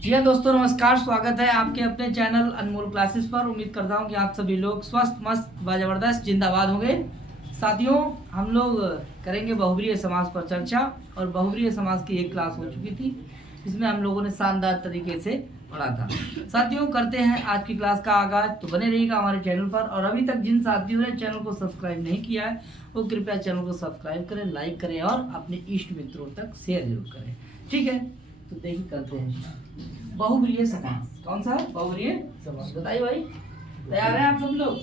जी हाँ दोस्तों, नमस्कार। स्वागत है आपके अपने चैनल अनमोल क्लासेस पर। उम्मीद करता हूँ कि आप सभी लोग स्वस्थ मस्त व जबरदस्त जिंदाबाद होंगे। साथियों, हम लोग करेंगे बहुब्रीहि समास पर चर्चा। और बहुब्रीहि समास की एक क्लास हो चुकी थी, इसमें हम लोगों ने शानदार तरीके से पढ़ा था। साथियों, करते हैं आज की क्लास का आगाज। तो बने रहिएगा हमारे चैनल पर। और अभी तक जिन साथियों ने चैनल को सब्सक्राइब नहीं किया है, वो कृपया चैनल को सब्सक्राइब करें, लाइक करें और अपने इष्ट मित्रों तक शेयर जरूर करें। ठीक है, तो देखिए करते हैं बहुब्रीहि समास। कौन सा है बहुब्रीहि समास? बताइए भाई, तैयार हैं आप सब लोग?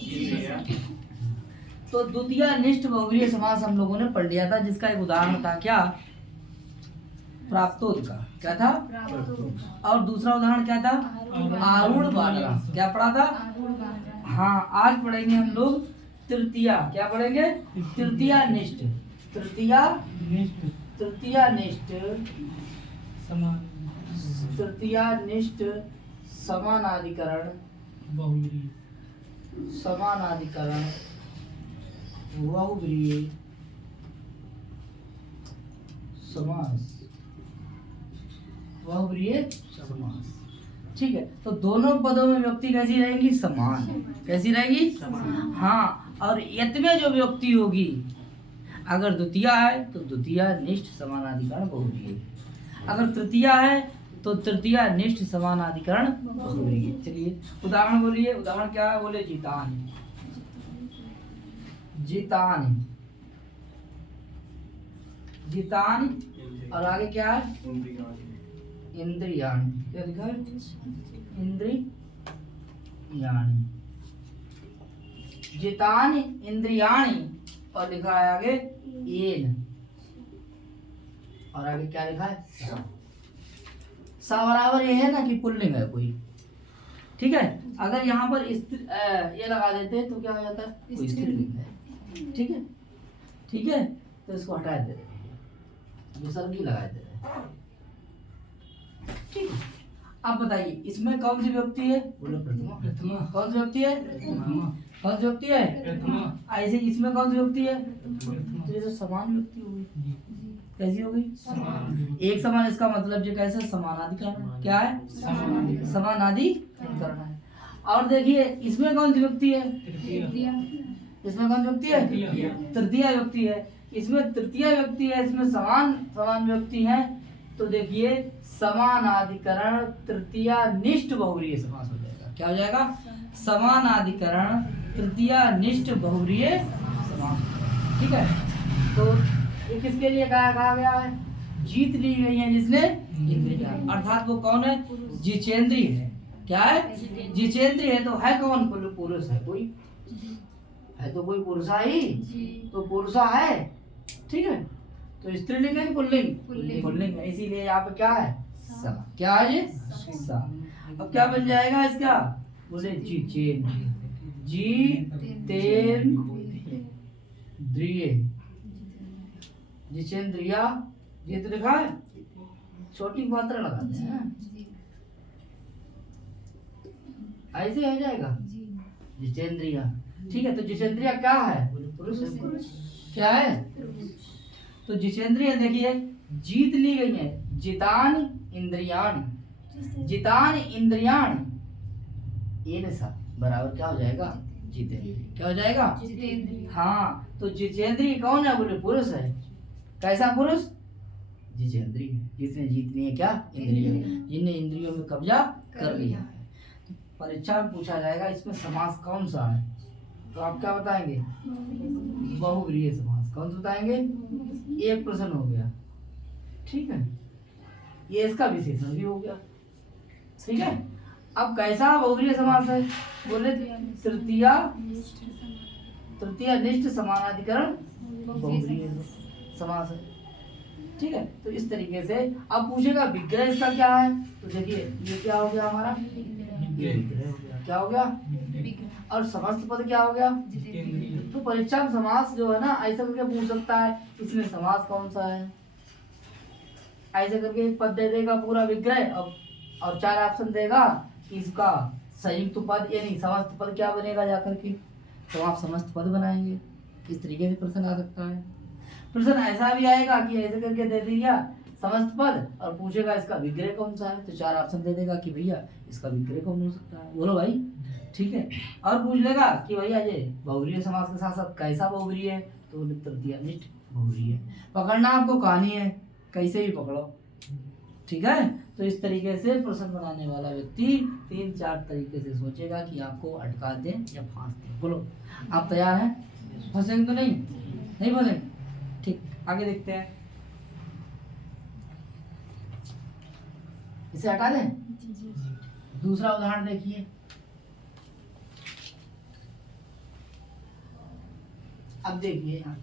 तो द्वितीय निष्ठ बहुब्रीहि समास हम लोगों ने पढ़ लिया था, जिसका एक उदाहरण था क्या? प्राप्तोद का। क्या था? और दूसरा उदाहरण क्या था? आरूढ़ बानरा। क्या पढ़ा था? हाँ, आज पढ़ेंगे हम लोग तृतीया। क्या पढ़ेंगे? तृतीया निष्ठ। तृतीया निष्ठ समानाधिकरण बहुब्रीहि समास। ठीक है, तो दोनों पदों में व्यक्ति कैसी रहेंगी? समान। कैसी रहेगी? समान। हाँ, और यत में जो व्यक्ति होगी, अगर द्वितीया है तो द्वितीया निष्ठ समानाधिकरण बहुब्रीहि, अगर तृतीया है तो तृतीया निष्ठ समानाधिकरण बहुब्रीहि। चलिए उदाहरण बोलिए। उदाहरण क्या है? बोले जितान। और आगे क्या है? इंद्रियाणि। क्या लिखा है? इंद्रियाणि। जितानि इंद्रियाणि, और लिखा है आगे येन। और आगे क्या लिखा है? सा बराबर ये है ना कि पुल्लिंग है कोई। ठीक है, अगर यहाँ पर ये लगा देते तो क्या हो जाता है? कोई स्त्रीलिंग है। ठीक है, तो इसको हटा दे रहे, विसर्गी लगा दे रहे। ठीक है, अब बताइए इसमें कौन सी व्यक्ति है? बोलो प्रथमा। कौन सी व्यक्ति है? कौन सी व्यक्ति है? ऐसे इसमें कौन सी व्यक्ति है? तो ये तो समान व्यक्ति हो गई। कैसी हो गई? एक समान। इसका मतलब जो कैसे? समानाधिकरण। क्या है? समानाधिकरण है। और देखिए इसमें कौन सी व्यक्ति है? इसमें कौन सी व्यक्ति है? तृतीय व्यक्ति है। इसमें तृतीय व्यक्ति है, इसमें समान व्यक्ति है। तो देखिए समानाधिकरण तृतीया निष्ठ बहुब्रीहि समास हो जाएगा। क्या हो जाएगा? समानाधिकरण तृतीया निष्ठ बहुब्रीहि समास। ठीक है, तो ये किसके लिए कहा गया है? जीत ली गई है जिसने इंद्रियां, अर्थात वो कौन है? जितेंद्रिय है। क्या है? जितेंद्रिय है। तो है कौन? पुरुष है। कोई है तो कोई पुरुषा ही तो पुरुषा है। ठीक है, तो स्त्रीलिंग है कि पुल्लिंग? पुल्लिंग है, इसीलिए यहाँ पे क्या है? सा। क्या है ये? सा। अब क्या बन जाएगा इसका? बोले जितेंद्रिय। जितेंद्रिया। ये तो लिखा है, छोटी मात्रा लगाते हैं, ऐसे हो जाएगा जितेंद्रिया। ठीक है, तो जितेंद्रिया क्या है? पुरुष है। क्या है? तो जितेंद्रिय देखिए जीत ली गई है। जितान इंद्रियाणि ये न सा बराबर क्या हो जाएगा? जितेंद्रिय। क्या हो जाएगा? हाँ, तो जितेंद्रिय कौन है? बोले पुरुष है। कैसा पुरुष? जितेंद्रिय, जिसने जीत ली है क्या? इंद्रिय, जिनने इंद्रियों में कब्जा कर लिया है। परीक्षा में पूछा जाएगा इसमें समास कौन सा है, तो आप क्या बताएंगे? बहुब्रीहि समास। कौन सा बताएंगे? एक प्रश्न हो गया। ठीक है, ये इसका विशेषण भी हो गया। ठीक है, अब कैसा बहुब्रीहि समास है? बोले तृतीया निष्ठ समानाधिकरण बहुब्रीहि समास है। ठीक है, तो इस तरीके से अब पूछेगा विग्रह इसका क्या है? तो देखिए ये क्या हो गया हमारा? क्या हो गया? और समस्त पद क्या हो गया? तो परीक्षा में समास जो है ना, ऐसा करके पूछ सकता है इसमें समास कौन सा है। ऐसे करके एक पद दे देगा पूरा विग्रह, और 4 ऑप्शन देगा कि इसका संयुक्त पद यानी समस्त पद क्या बनेगा जाकर के, तो आप समस्त पद बनाएंगे। इस तरीके से प्रश्न आ सकता है। प्रश्न ऐसा भी आएगा कि ऐसे करके दे दिया समस्त पद और पूछेगा इसका विग्रह कौन सा है, तो 4 ऑप्शन दे देगा कि भैया इसका विग्रह कौन हो सकता है, बोलो भाई। ठीक है, और पूछ लेगा कि भैया ये बहुव्रीहि समास के साथ साथ कैसा बहुव्रीहि है, तो तृतीया निष्ठ बहुव्रीहि है। पकड़ना आपको कहानी है, कैसे भी पकड़ो। ठीक है, तो इस तरीके से प्रश्न बनाने वाला व्यक्ति 3-4 तरीके से सोचेगा कि आपको अटका दे या फांस दे। बोलो आप तैयार हैं? फंसेंगे तो नहीं? नहीं फंसेंगे? ठीक, आगे देखते हैं। इसे हटा दें। दूसरा उदाहरण देखिए। अब देखिए यहाँ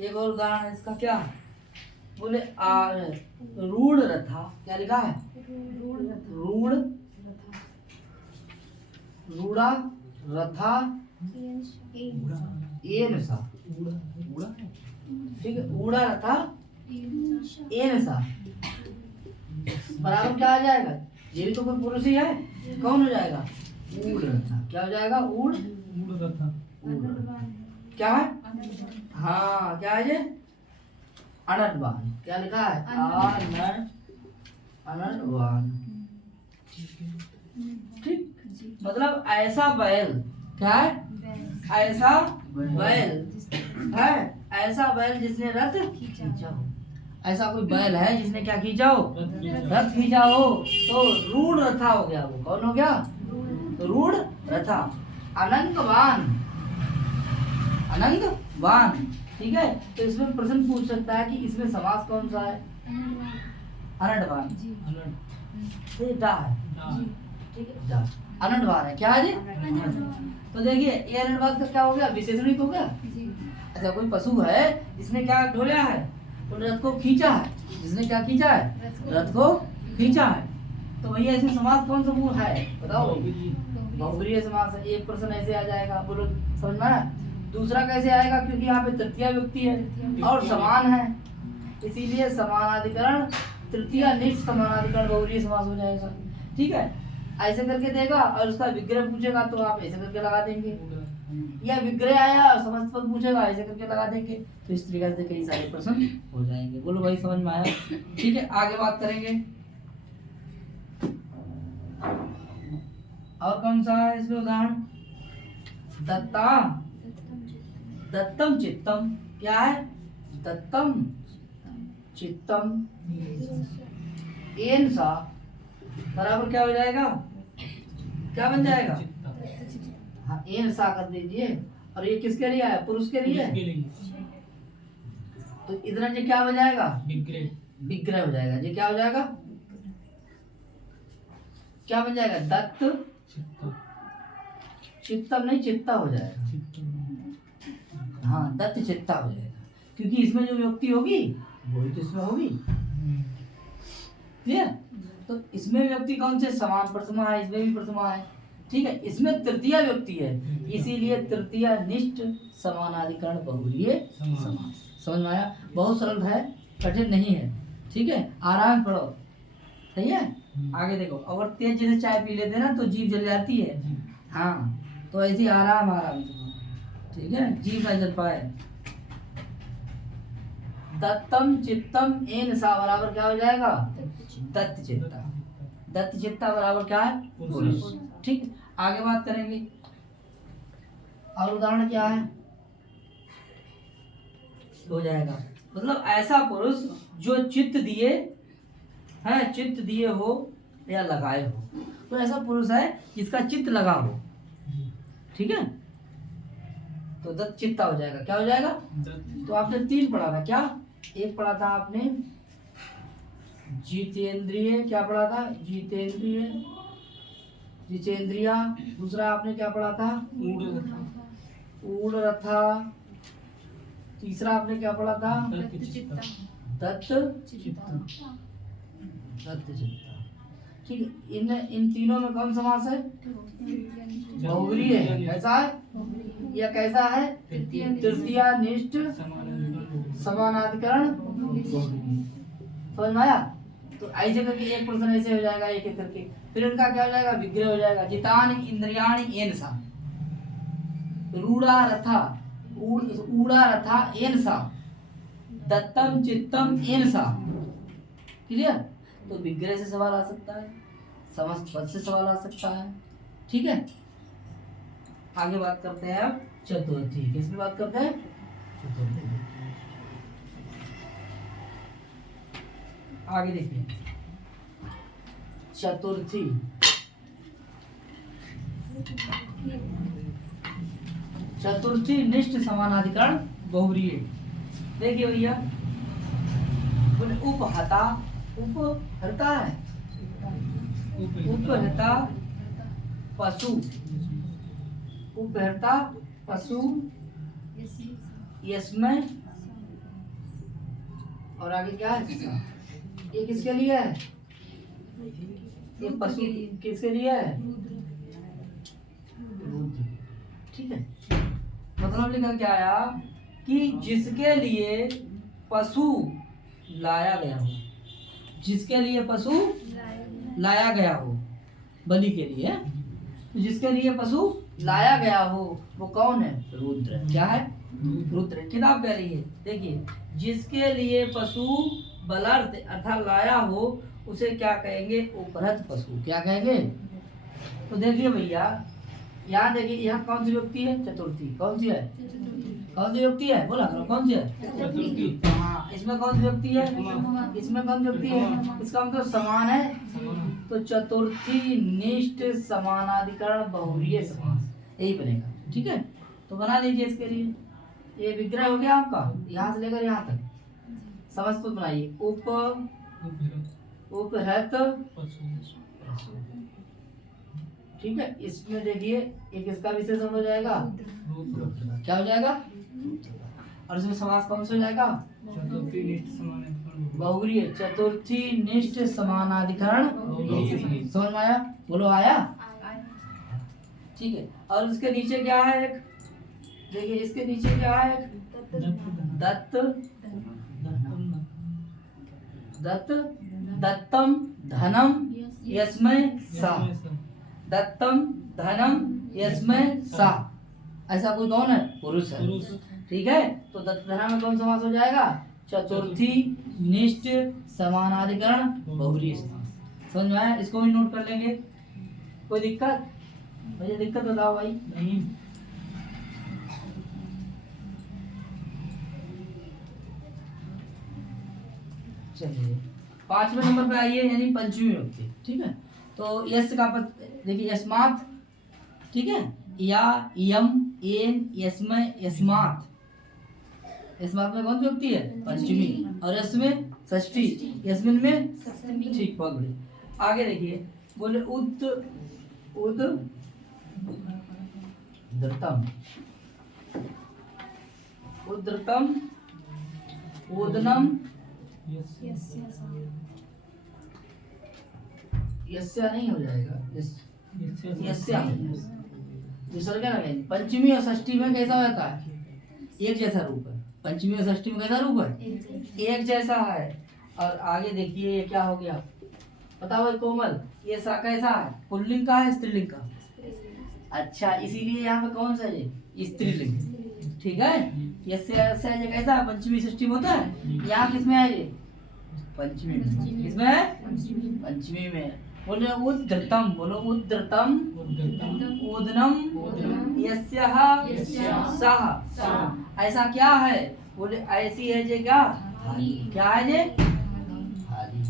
एक और उदाहरण है इसका। क्या बोले? रूढ़ रथा, क्या लिखा है? रूढ़ रूढ़ा रथा एन सा। ठीक है, ऊढ़ा रथा एन सा बराबर क्या आ जाएगा? ये भी तो कोई पुरुष ही है, कौन हो जाएगा? ऊढ़ रथा। क्या हो जाएगा? ऊढ़ रथा। क्या है? हाँ, क्या है ये? अनडवान। क्या लिखा है? अनडवान। ठीक, मतलब ऐसा बैल। क्या है? ऐसा बैल है, ऐसा बैल जिसने रथ खींचा हो। ऐसा कोई बैल है जिसने क्या खींचा हो? रथ खींचा हो, तो रूढ़ रथा हो गया। वो कौन हो गया? रूढ़ रथा। अनंतवान, अनंतवान। ठीक है, तो इसमें प्रश्न पूछ सकता है कि इसमें समास कौन सा है? अनंतवान। ठीक है, अनंतवान है। क्या है जी? तो देखिए ये अनंतवान का क्या हो गया? विशेषणिक हो गया। ऐसा कोई पशु है जिसने क्या ढोया है? तो रथ को खींचा है। जिसने क्या खींचा है? रथ को खींचा है। तो भैया इसमें समास कौन सा मूल है बताओ? बहुव्रीहि समास है। एक प्रश्न ऐसे आ जाएगा, बोलो समझ में आया? दूसरा कैसे आएगा? क्योंकि यहाँ पे तृतीया व्यक्ति है और समान है, इसीलिए समानाधिकरण तृतीया निष्ठ समानाधिकरण बहुव्रीहि समास हो जाएगा। ठीक है, ऐसे करके देगा और उसका विग्रह पूछेगा तो आप ऐसे करके लगा देंगे, या विग्रह आया और समस्त पद पूछेगा ऐसे करके लगा देंगे। तो इस तरीके से कई सारे प्रश्न हो जाएंगे। बोलो भाई समझ में आया? ठीक है, आगे बात करेंगे। और कौन सा है इसमें उदाहरण? दत्ता दत्तम चित्तम। क्या है? दत्तम चित्तम एन सा बराबर क्या हो जाएगा? क्या बन जाएगा? हाँ, एन सा कर दीजिए। और ये किसके लिए है? पुरुष के लिए। तो इधर ये क्या हो जाएगा? विग्रह हो जाएगा। ये क्या हो जाएगा? क्या बन जाएगा? दत्त चित्तम नहीं, चित्ता हो जाएगा। हाँ, दत्त चित्ता हो जाएगा, क्योंकि इसमें जो व्यक्ति होगी वही तो इसमें होगी। ठीक है, तो इसमें व्यक्ति कौन से? समान प्रथमा है, इसमें भी प्रथमा है। ठीक है, इसमें तृतीया व्यक्ति है, इसीलिए तृतीया निष्ठ समानाधिकरण बहुव्रीहि समास। समझ में आया? बहुत सरल है, कठिन नहीं है। ठीक है, आराम पढ़ो। सही है, आगे देखो। अगर तेज जैसे चाय पी लेते ना तो जीभ जल जाती है। हाँ, तो ऐसे आराम आराम से। ठीक है, जीभ ना जल पाए। दत्तम चित्तम एन सा बराबर क्या हो जाएगा? दत्त चित्ता। दत्त चित्ता बराबर क्या है? पुरुष। ठीक, आगे बात करेंगे। और उदाहरण क्या है? हो जाएगा, मतलब ऐसा पुरुष जो चित्त दिए है, चित्त दिए हो या लगाए हो। तो ऐसा पुरुष है जिसका चित्त लगा हो। ठीक है, तो दत्त चित्ता हो जाएगा। क्या हो जाएगा? तो आपने 3 पढ़ा था। क्या? एक पढ़ा था आपने जितेंद्रिय। क्या पढ़ा था? जितेंद्रिय, जितेंद्रिया। दूसरा आपने क्या पढ़ा था? ऊढ़ रथा। तीसरा आपने क्या पढ़ा था? दत्त चित्ता। दत्त चित्ता। ठीक है, इन तीनों में कौन समास है? बहुव्रीहि है। कैसा है? या कैसा है? तृतीया निष्ठ समानाधिकरण। समझ में आया? तो ऐसे करके एक प्रश्न ऐसे हो जाएगा, एक एक करके। फिर इनका क्या हो जाएगा? विग्रह हो जाएगा। जितानि इंद्रियाणि एन सा। रूढ़ा रथा, ऊढ़ा रथा एन सा। दत्तम चित्तम एन सा। क्लियर। तो विग्रह से सवाल आ सकता है, समस्त पद से सवाल आ सकता है, ठीक है। आगे बात करते हैं अब चतुर्थी। किसमें बात करते हैं? चतुर्थी। आगे देखिए चतुर्थी। चतुर्थी निष्ठ समानाधिकरण बहुव्रीहि। देखिए भैया, बोले उपहता, उपहर्ता है, उपहर्ता पशु, उपहर्ता पशु यस्मय, और आगे क्या है? ये किसके लिए है? ये पशु किसके लिए है? ठीक है। मतलब निकल क्या आया कि जिसके लिए पशु लाया गया हो, जिसके लिए पशु लाया गया हो बलि के लिए, तो जिसके लिए पशु लाया गया हो वो कौन है? रुद्र। क्या है? रुद्र। किताब कह रही है, देखिए, जिसके लिए पशु बलार्थ अर्थात लाया हो उसे क्या कहेंगे? उपहृत पशु। क्या कहेंगे? तो देखिए भैया, यहाँ देखिए, यहाँ कौन सी व्यक्ति है? चतुर्थी। कौन सी है? कौन सी व्यक्ति है? बोला करो, कौन सी है? हाँ, इसमें कौन सी व्यक्ति है? इसमें कौन सी व्यक्ति है? इसका मतलब समान है, तो चतुर्थी निष्ठ समानाधिकरण बहुव्रीहि समास, यही बनेगा। ठीक है, तो बना लीजिए इसके लिए। ये विग्रह हो गया आपका, यहाँ से लेकर यहाँ तक समस्त बनाइए। उपहृत, ठीक है। इसमें देखिए एक इसका विशेषण हो जाएगा, क्या हो जाएगा? और इसमें समास कौन सा हो जाएगा? बहुव्रीहि। चतुर्थी निष्ठ समानाधिकरण। समझ में आया? बोलो आया? ठीक है। और उसके नीचे क्या है? एक देखिए, इसके नीचे क्या है? दत्त, दत्त, दत्तम धनम यस्मै सा, दत्तम धनम यस्मै सा। ऐसा कोई कौन है? पुरुष है। ठीक है, तो दत्त धनम में कौन समास हो जाएगा? चतुर्थी निष्ठ समानाधिकरण बहुव्रीहि समास। समझ में आया? इसको भी नोट कर लेंगे। कोई दिक्कत? मुझे दिक्कत बताओ भाई। नहीं। चलिए 5वें नंबर पे आइए, यानी पंचमी विभक्ति। ठीक है, तो यस का पद देखिए, यस्मात्, ठीक है, या, यम, एन, यस्मय, यस्मात्। यस्मात् में कौन सी विभक्ति है? पंचमी। और यस्में षष्ठी, यस्मिन में सप्तमी। ठीक, बहुत बढ़िया। आगे देखिए, बोले उद्धृतम, उद्धृतम, ओदनम, यस्या नहीं हो जाएगा, यस्या विसर्ग लगेगा। पंचमी और षष्ठी में कैसा होता है? एक जैसा रूप है। पंचमी और षष्ठी में कैसा रूप है? एक जैसा है। और आगे देखिए ये क्या हो गया, बताओ भाई कोमल, ये सा कैसा है? पुल्लिंग का है, स्त्रीलिंग का? अच्छा, इसीलिए यहाँ पे कौन सा है? स्त्रीलिंग। ठीक है, यस्या कैसा है? पंचमी षष्ठी में होता है। यहाँ किसमें है? ये पंचमी में। किसमें है? पंचमी में। बोलो उद्धृतम, बोलो उद्धृतम, ओदनम यस्यः सः। ऐसा क्या है? बोले ऐसी है जे क्या? क्या है जे? खाली।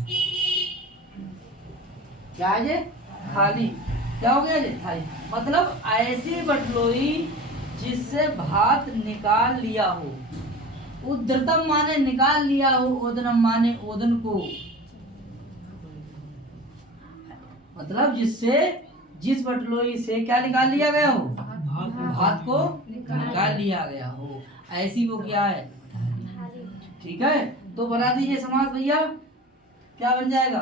क्या है जे? खाली। क्या हो गया जे? खाली। मतलब ऐसी बटलोई जिससे भात निकाल लिया हो। उद्धृतम माने निकाल लिया हो, ओदनम माने ओदन को, मतलब जिससे, जिस बटलोई से क्या निकाल लिया गया हो? भात को निकाल लिया गया हो, ऐसी वो क्या है? ठीक है, तो बना दीजिए समास भैया। क्या बन जाएगा?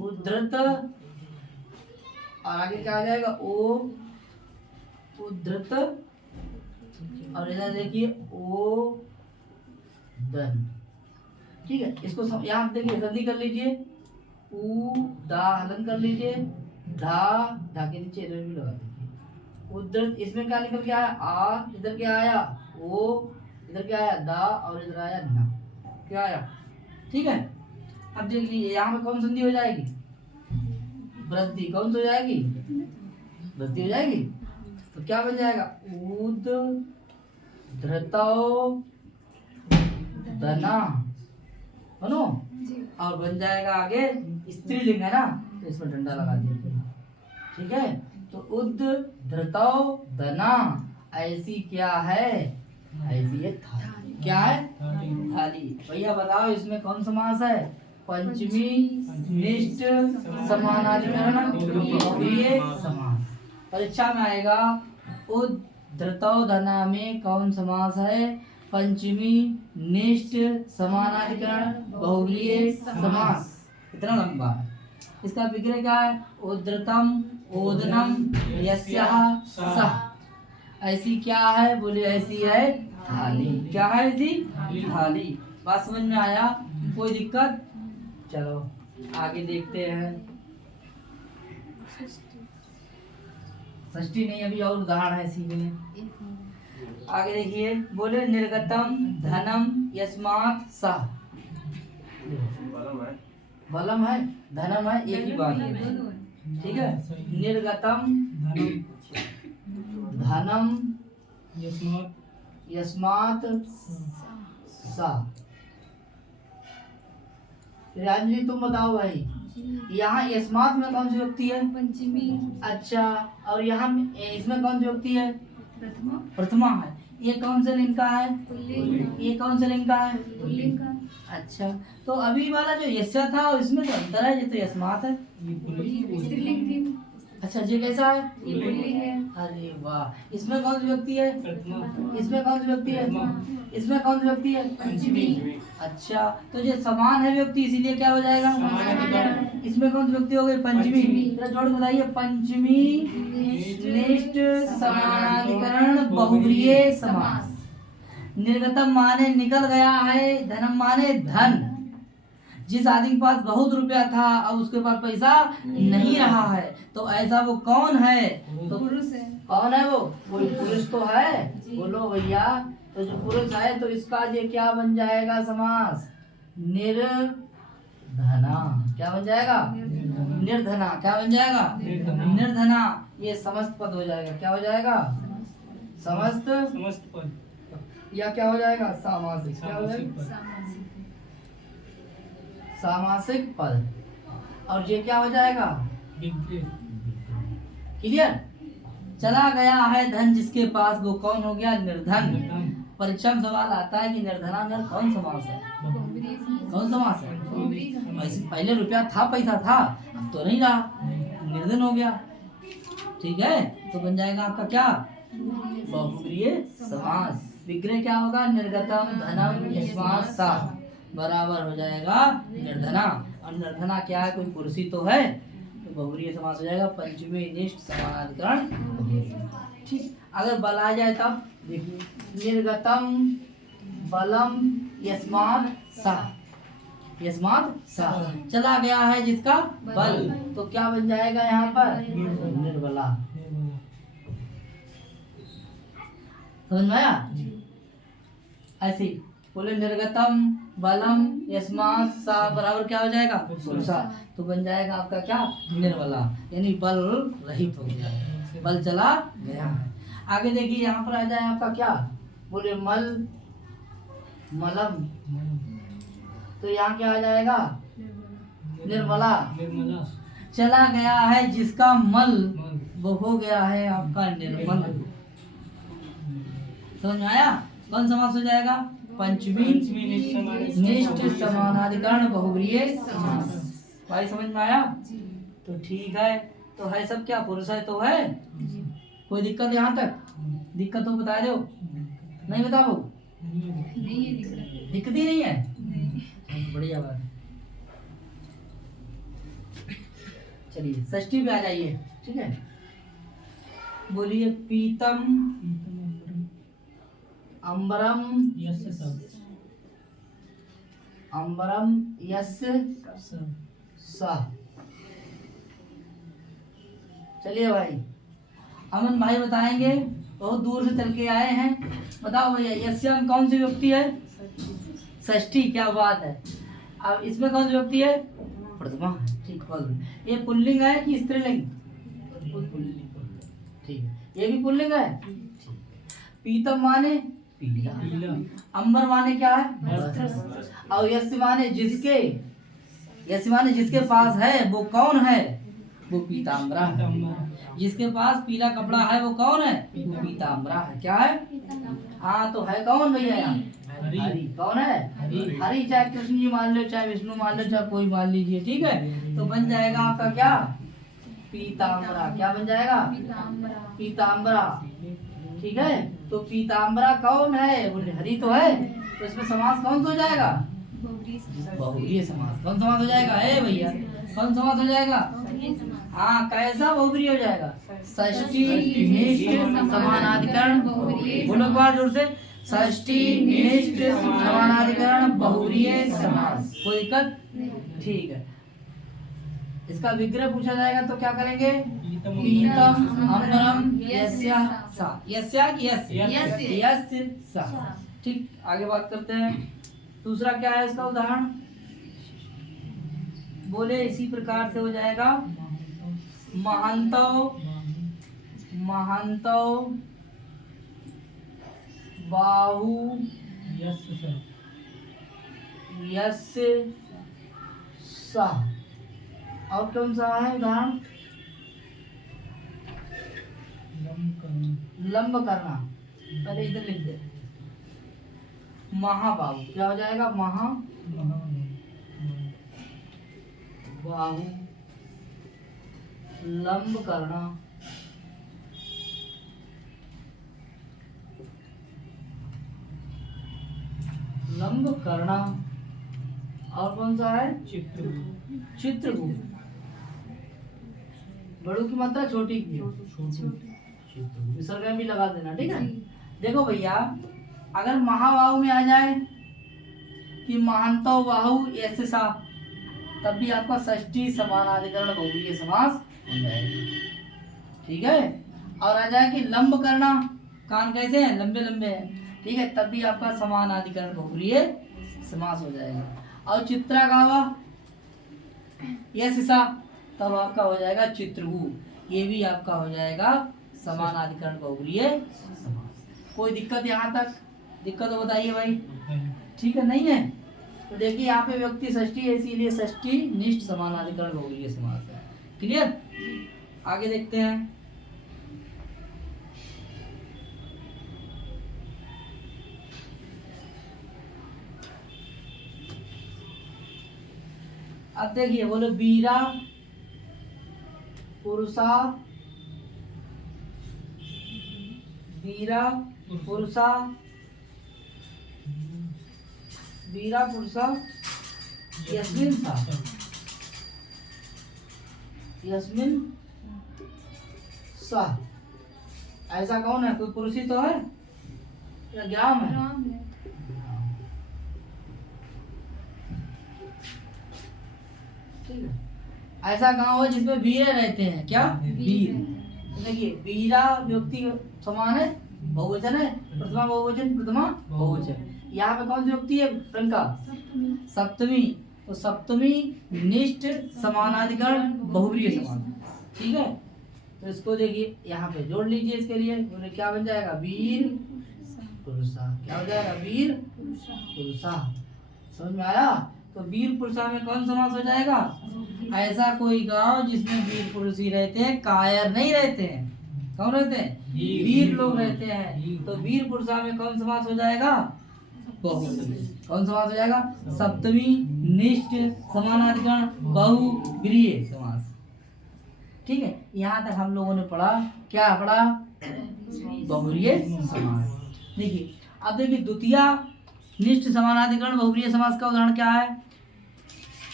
उद्धृत, और आगे क्या आ जाएगा? ओ उद्धृत, और इधर देखिए ओ दन। ठीक है, इसको यहाँ देखिए संधि कर लीजिए, उ दा हलन कर लीजिए, धा के नीचे इधर भी लगा दीजिए। उद्धृत, इसमें क्या निकल के आया? आ, इधर क्या आया? ओ, इधर क्या आया? दा, और इधर आया ना। क्या आया, ठीक है। अब देख लीजिए यहाँ पे कौन संधि हो जाएगी, वृद्धि, कौन सी हो जाएगी, वृद्धि हो जाएगी। तो क्या बन जाएगा, उद धृतौ धना, बनो, और बन जाएगा आगे स्त्रीलिंग है ना, तो इसमें डंडा लगा दिया, ठीक है। तो उद धृतौ धना, ऐसी क्या है, ऐसी है थाली, क्या है, थाली। भैया बताओ इसमें कौन समास है, पंचमी निष्ठ समानाधिकरण बहुव्रीहि समास। परीक्षा में आएगा उद धृतौ धना में कौन समास है, पंचमी निष्ठ समानाधिकरण बहुव्रीहि समास। इतना लंबा है। इसका विग्रह क्या है, उद्धृतम ओदनम यस्याः सः, ऐसी क्या है, बोले ऐसी है थाली, क्या है ऐसी थाली। बात समझ में आया, कोई दिक्कत, चलो आगे देखते हैं। षष्ठी नहीं, अभी और उदाहरण है इसी में। आगे देखिए, बोले निर्गतम धनम यस्मात् सः, बलम है धनम है एक ही बात है, ठीक है। निर्गतम धनम यस्मात् सः। राजनी तुम बताओ भाई, यहाँ यस्मात् में कौन सी व्यक्ति है, पंचमी। अच्छा, और यहाँ इसमें कौन सी व्यक्ति है, प्रथमा। प्रथमा है। ये कौन से लिंग का है, पुल्लिंग। ये कौन से लिंग का है, पुल्लिंग का। अच्छा। तो अभी वाला जो यस्या था इसमें तो अंतर है, ये तो यस्मात् है, स्त्रीलिंग थी। अच्छा ये कैसा है, ये पुल्लिंग है। अरे वाह। इसमें कौन सी व्यक्ति है, इसमें कौन सी व्यक्ति है, इसमें कौन सी व्यक्ति है, पंचमी। अच्छा, तो ये समान है व्यक्ति, इसीलिए क्या हो जाएगा, इसमें कौन सी व्यक्ति हो गई, पंचमी। जरा जोड़ बताइए, पंचमी निष्ठ समानाधिकरण बहुव्रीहि समास। निर्गतम माने निकल गया है, धनम माने धन, जिस आदमी के पास बहुत रुपया था अब उसके पास पैसा नहीं रहा है, तो ऐसा वो कौन है, तो पुरुष है। कौन है वो, कोई पुरुष तो है, बोलो भैया। तो जो पुरुष है तो इसका ये क्या बन जाएगा समास, निर्धना, क्या बन जाएगा, निर्धना, क्या बन जाएगा, निर्धना। ये समस्त पद हो जाएगा, क्या हो जाएगा, समस्त पद, या क्या हो जाएगा, सामासिक, क्या हो जाएगा, सामासिक पद। और ये क्या हो जाएगा, क्लियर। चला गया है धन जिसके पास, वो कौन हो गया, निर्धन। परीक्षा में सवाल आता है कि निर्धना में कौन समास है, कौन समास है, वैसे पहले रुपया था, पैसा था, अब तो नहीं रहा, निर्धन हो गया, ठीक है। तो बन जाएगा आपका क्या, बहुव्रीहि समास। विग्रह क्या होगा, निर्गतम धनम यस्मात् सः, बराबर हो जाएगा निर्धना। और निर्धना क्या है, कोई कुर्सी तो है, तो बहुव्रीहि समास हो जाएगा, पंचमी निष्ठ समानाधिकरण। ठीक, अगर बल आ जाए तब देखिए, निर्गतम बलम यस्मात् सः, यस्मात् सः, चला गया है जिसका बल, तो क्या बन जाएगा यहाँ पर, निर्बला। समझ में आया, ऐसे बोले निर्गतम बलम यस्मात् सः बराबर क्या हो जाएगा, पुरुषा। तो बन जाएगा आपका क्या, निर्बला, यानी बल रहित हो गया, बल चला गया है। आगे देखिए यहाँ पर आ जाए आपका क्या, बोले मल मलम, तो यहाँ क्या आ जाएगा, निर्मला। चला गया है जिसका मल, वो हो गया है आपका निर्मल। समझ में आया, कौन समास हो जाएगा, पंचमी निष्ठ समानाधिकरण बहुव्रीहि समास। भाई समझ में आया, तो ठीक है। तो है सब क्या, पुरुष है तो है, कोई दिक्कत यहाँ तक, दिक्कत हो बता दो, नहीं बताओ, दिक्कत ही नहीं है, बढ़िया बात। चलिए षष्ठी पे आ जाइए, ठीक है। बोलिए पीतम अंबरम अंबरम यस्य सः। चलिए भाई, अमन भाई बताएंगे, बहुत दूर से चल के आए हैं, बताओ भैया यस्य कौन सी व्यक्ति है, षष्ठी, क्या बात है। अब इसमें कौन सी व्यक्ति है? प्रथमा। ठीक, ये पुल्लिंग है कि स्त्रीलिंग? ठीक है, ये भी पुल्लिंग है। पीतम माने पीला, अंबर माने क्या है? वस्त्र। और यस्य माने जिसके, यस्य माने जिसके पास है वो कौन है? वो पीताम्बरा है। जिसके पास पीला कपड़ा है वो कौन है? वो पीताम्बरा है। क्या है? हाँ, तो है कौन भैया यहाँ? हरि। कौन है? हरि। चाहे कृष्ण जी मान लो, चाहे विष्णु मान लो, चाहे कोई मान लीजिए, ठीक है। तो बन जाएगा आपका क्या? पीताम्बरा। क्या बन जाएगा? पीताम्बरा। ठीक है, तो पीताम्बरा कौन है? बोले हरि तो है, तो इसमें समास कौन सा हो जाएगा? बहुब्रीय समास। कौन समास हो जाएगा? भैया कौन समास हो जाएगा? हाँ, कैसा बहुब्रीय हो जाएगा? षष्ठी निष्ठ समानाधिकरण। बोलो एक बार जोर से, षष्ठी निष्ठ समानाधिकरण बहुब्रीय समास। कोई दिक्कत? ठीक है, इसका विग्रह पूछा जाएगा तो क्या करेंगे? पीतम अम्बरम यस्या सा। यस्या कि यस्य सा। ठीक, आगे बात करते हैं। दूसरा क्या है इसका उदाहरण? बोले इसी प्रकार से हो जाएगा। महंतो महंतो बाहु यस्य सा। और कौन सा है उदाहरण? लंब करना। पहले इधर लिख दे, महाबाहु। क्या हो जाएगा? महा बाहु लंब करना। लंब करना। और कौन सा है? चित्रगुप्त। बड़ों की मात्रा छोटी की, विसर्ग भी लगा देना, ठीक है। देखो भैया, अगर महाबाहु में आ जाए कि महंतो बाहु ऐसे सा, तब भी आपका षष्ठी समानाधिकरण बहुब्रीय समास हो जाएगा, ठीक है। और आ जाए कि लंब करना, कान कैसे हैं? लंबे लंबे हैं, ठीक है, तब भी आपका समानाधिकरण बहुब्रीय समास हो जाएगा। और चित्रा गावा यसा, तब आपका हो जाएगा चित्रहु। ये भी आपका हो जाएगा समानाधिकरण बहुब्रीय समास। कोई दिक्कत यहाँ तक? दिक्कत हो बताइए भाई। ठीक है, नहीं है? तो देखिए यहाँ पे व्यक्ति षष्ठी है, इसीलिए षष्ठी निष्ठ समानाधिकरण बहुब्रीय समास है। क्लियर? आगे देखते हैं। अब देखिए, बोलो वीरा पुरुषा, वीरा पुरुषा, वीरा पुरुषा यस्मिन सा, यस्मिन सा। ऐसा कौन है? कोई पुरुष ही तो है या ज्ञान है? ठीक है, ऐसा गांव है जिसमें वीर रहते हैं। क्या? वीर। देखिए, वीरा व्यक्ति समान है, बहुवचन है, प्रथमा बहुवचन, प्रथमा बहुवचन। यहाँ पे कौन सी व्यक्ति है? प्रणका सप्तमी। तो सप्तमी निष्ठ समानाधिकरण बहुब्रीय समास, ठीक है। तो इसको देखिए यहाँ पे जोड़ लीजिए, इसके लिए बोले क्या बन जाएगा? वीर पुरुषा। क्या हो जाएगा? वीर पुरुषा। समझ में आया? तो वीर पुरुषा में कौन समास हो जाएगा? ऐसा कोई गांव जिसमें वीर पुरुष ही रहते हैं, कायर नहीं रहते हैं। कौन रहते हैं? वीर लोग रहते हैं। तो वीर पुरुषा में कौन समास हो जाएगा? कौन समास हो जाएगा? सप्तमी निष्ठ समानाधिकरण बहुब्रीय समास, ठीक है। यहाँ तक हम लोगों ने पढ़ा। क्या पढ़ा? बहुब्रीय समास। देखिए, अब देखिए द्वितीय निष्ठ समानाधिकरण बहुब्रीय समास का उदाहरण क्या है?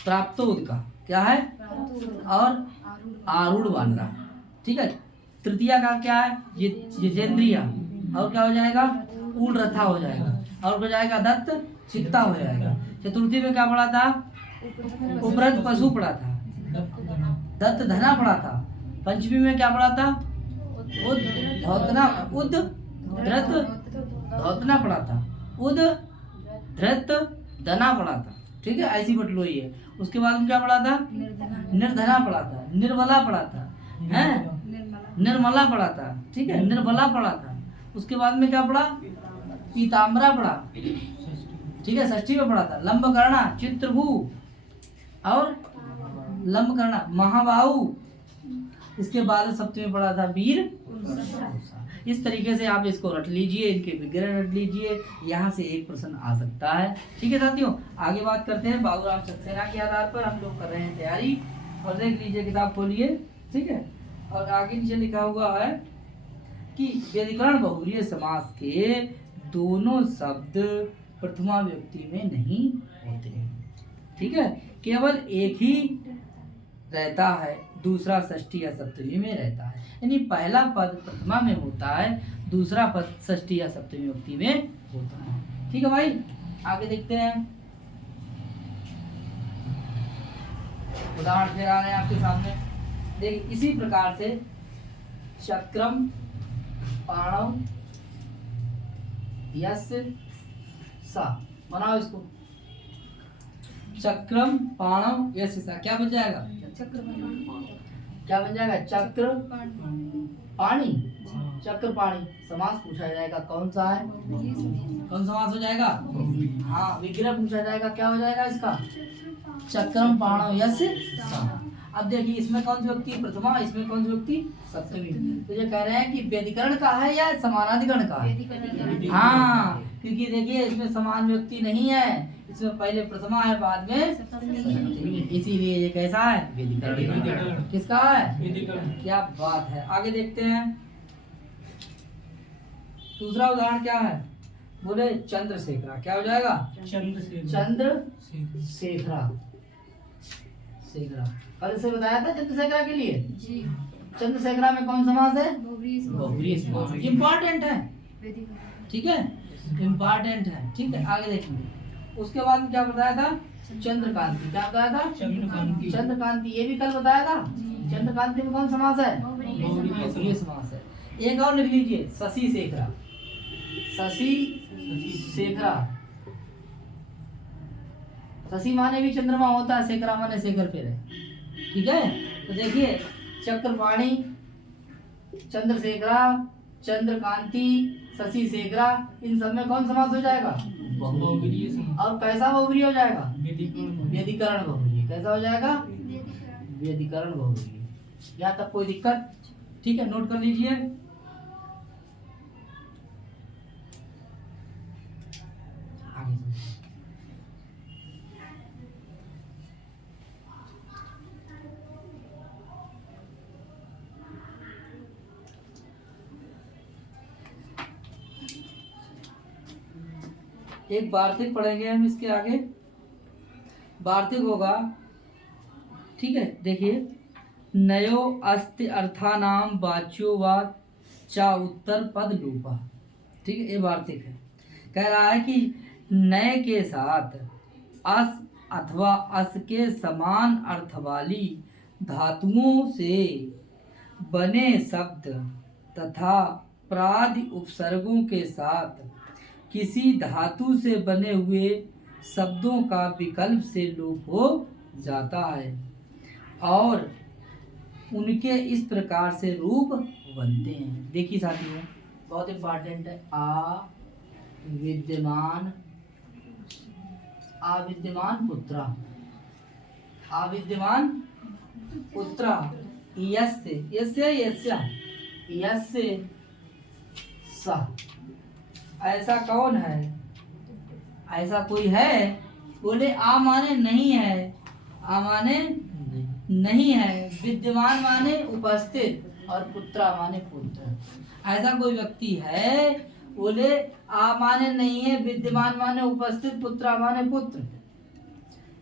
प्राप्तोद का। क्या है? और आरूढ़ वाला, ठीक है। तृतीया का क्या है? जितेंद्रिया। और क्या हो जाएगा? ऊढ़ रथा हो जाएगा। और हो जाएगा दत्त चित्ता हो जाएगा। चतुर्थी में क्या पढ़ा था? उपरत पशु पढ़ा था, दत्त धना पढ़ा था। पंचमी में क्या पढ़ा था? उद धृत धौतना पढ़ा था। उद धृत निर्धना पढ़ा था, ठीक है, ऐसी बटलोई है। उसके बाद में क्या पढ़ा था? निर्धना पढ़ा था, निर्बला पढ़ा था, हैं, निर्मला पढ़ा था, ठीक है, निर्बला पढ़ा था। उसके बाद में क्या पढ़ा? पीताम्बरा पढ़ा, ठीक है, षष्ठी में पढ़ा था। लंबकर्णा, चित्रभू और लंबकर्णा, महाबाहु। इसके बाद सप्तमी में पढ़ा था वीर। इस तरीके से आप इसको रट लीजिए, इनके विग्रह रट लीजिए, यहाँ से एक प्रश्न आ सकता है। ठीक है साथियों, आगे बात करते हैं। बाबूराम सक्सेना के आधार पर हम लोग कर रहे हैं तैयारी। और देख लीजिए, किताब खोलिए, ठीक है। और आगे नीचे लिखा हुआ है कि व्यधिकरण बहुव्रीहि समास के दोनों शब्द प्रथमा व्यक्ति में नहीं होते हैं, ठीक है, केवल एक ही रहता है, दूसरा षष्ठी या सप्तमी में रहता है। यानी पहला पद प्रथमा में होता है, दूसरा पद षष्ठी या सप्तमी व्यक्ति में होता है। ठीक है भाई, आगे देखते हैं। उदाहरण फिर आ रहे हैं आपके सामने। देखिए, इसी प्रकार से चक्रम पाणव यस्य सा, बनाओ इसको। चक्रम पाणव यस्य सा क्या बन जाएगा? क्या बन जाएगा? चक्र पाणी, चक्र पाणी। समास पूछा जाएगा, कौन सा है? कौन समास हो जाएगा? हाँ, विग्रह पूछा जाएगा, क्या हो जाएगा इसका? चक्रम पाणव यस्य सा। अब देखिए, इसमें कौन सी व्यक्ति प्रथमा, इसमें कौन सी व्यक्ति सप्तमी। तो ये कह रहे हैं कि व्यधिकरण का है या समानाधिकरण का है? हाँ, क्योंकि देखिए इसमें समान व्यक्ति नहीं है, इसमें पहले प्रथमा है, बाद में सप्तमी, इसीलिए ये कैसा है? व्यधिकरण। किसका है? क्या बात है। आगे देखते हैं, दूसरा उदाहरण क्या है? बोले चंद्रशेखरा, क्या हो जाएगा? चंद्रशेखरा। कल से बताया था चंद्रशेखरा के लिए जी। चंद्रशेखरा में कौन समास है? बहुव्रीहि समास। इम्पोर्टेंट है, ठीक है, इम्पोर्टेंट है, ठीक है। आगे देखेंगे। उसके बाद में क्या बताया था? चंद्रकांति। क्या बताया था? चंद्रकांति, ये भी कल बताया था। चंद्रकांति में कौन समास है? बहुव्रीहि समास है। एक और लिख लीजिए, शशि शेखरा। शशि शेखरा, शशि माने भी चंद्रमा होता है, शेखरा माने शेखर पे है, ठीक है। तो देखिए, चक्रपाणी, चंद्रशेखरा, चंद्रकांति, शशि शेखरा, इन सब में कौन समास हो जाएगा? बहुव्रीहि। और कैसा बहुव्रीहि हो जाएगा? व्यधिकरण बहुव्रीहि। कैसा हो जाएगा? व्यधिकरण बहुव्रीहि। यहाँ तक कोई दिक्कत? ठीक है, नोट कर लीजिए। एक वार्तिक पढ़ेंगे हम इसके आगे। वार्तिक होगा, ठीक है। देखिए, नयो अस्ति अर्थानाम वाच्यो वा चा उत्तर पद लोपा, ठीक है, ये वार्तिक है। कह रहा है कि नए के साथ अस अथवा अस के समान अर्थ वाली धातुओं से बने शब्द तथा प्रादि उपसर्गों के साथ किसी धातु से बने हुए शब्दों का विकल्प से लोप हो जाता है और उनके इस प्रकार से रूप बनते हैं। देखिए साथियों, बहुत इम्पोर्टेंट है। अविद्यमान पुत्रा, अविद्यमान पुत्रा, यस्य यस्य यस्य यस्य सा। ऐसा कौन है? ऐसा कोई है? बोले आ माने नहीं है, आ माने नहीं है, विद्यमान माने उपस्थित और पुत्रा माने पुत्र। ऐसा कोई व्यक्ति है? बोले आ माने नहीं है, विद्यमान माने उपस्थित, पुत्रा माने पुत्र।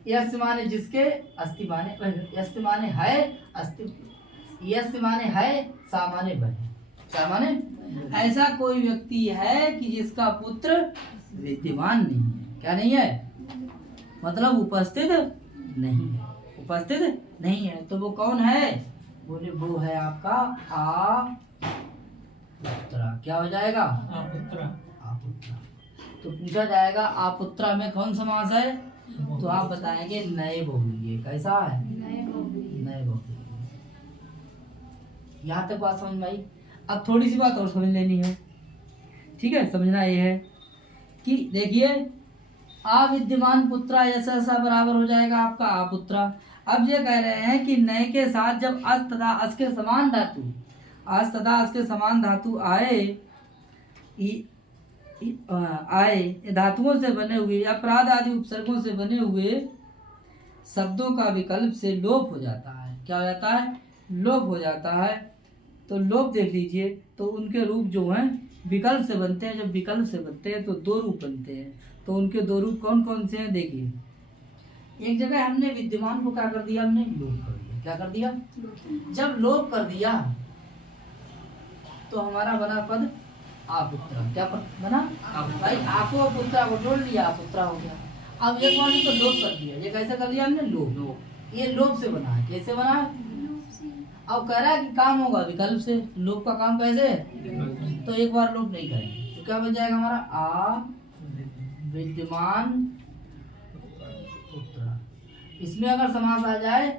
यस्य माने जिसके, अस्ति माने, यस्य माने है, अस्ति, यस्य माने है, सा माने बने, सा माने। ऐसा कोई व्यक्ति है कि जिसका पुत्र विद्यमान नहीं है। क्या नहीं है? मतलब उपस्थित नहीं है, उपस्थित नहीं है। तो वो कौन है? बोले वो है आपका आ पुत्रा। क्या हो जाएगा? आ पुत्रा। तो पूछा जाएगा आपुत्रा में कौन समास है, तो आप बताएंगे नए बहुव्रीहि। कैसा है? नए बहुव्रीहि। नए बहुव्रीहि। यहाँ तक बात समझ में आई। अब थोड़ी सी बात और समझ लेनी है, ठीक है। समझना ये है कि देखिए अविद्यमान पुत्रा ऐसा ऐसा बराबर हो जाएगा आपका आपुत्रा। अब ये कह रहे हैं कि नए के साथ जब अस तथा अस के समान धातु, अस तथा अस के समान धातु आए, आए धातुओं से बने हुए अपराध आदि उपसर्गों से बने हुए शब्दों का विकल्प से लोप हो जाता है। क्या हो जाता है? लोप हो जाता है। तो लोप देख लीजिए, तो उनके रूप जो हैं विकल्प से बनते हैं। जब विकल्प से बनते हैं तो दो रूप बनते हैं। तो उनके दो रूप कौन कौन से हैं? देखिए, एक जगह हमने विद्यमान को क्या कर दिया? हमने लोप कर दिया। क्या कर दिया? जब लोप कर दिया तो हमारा बना पद आपुत्रा। क्या पद बना? भाई आपको पुत्रा को जोड़ लिया, आपुत्रा हो गया। अब एक वाली को लोप कर दिया। ये कैसे कर लिया हमने? लोप। ये लोप से बना है। कैसे बना है? अब कह रहा है कि काम होगा विकल्प से। लोप का काम कैसे है? तो एक बार लोप नहीं करेंगे तो क्या बन जाएगा हमारा? आ विद्यमान पुत्रा। इसमें अगर समास आ जाए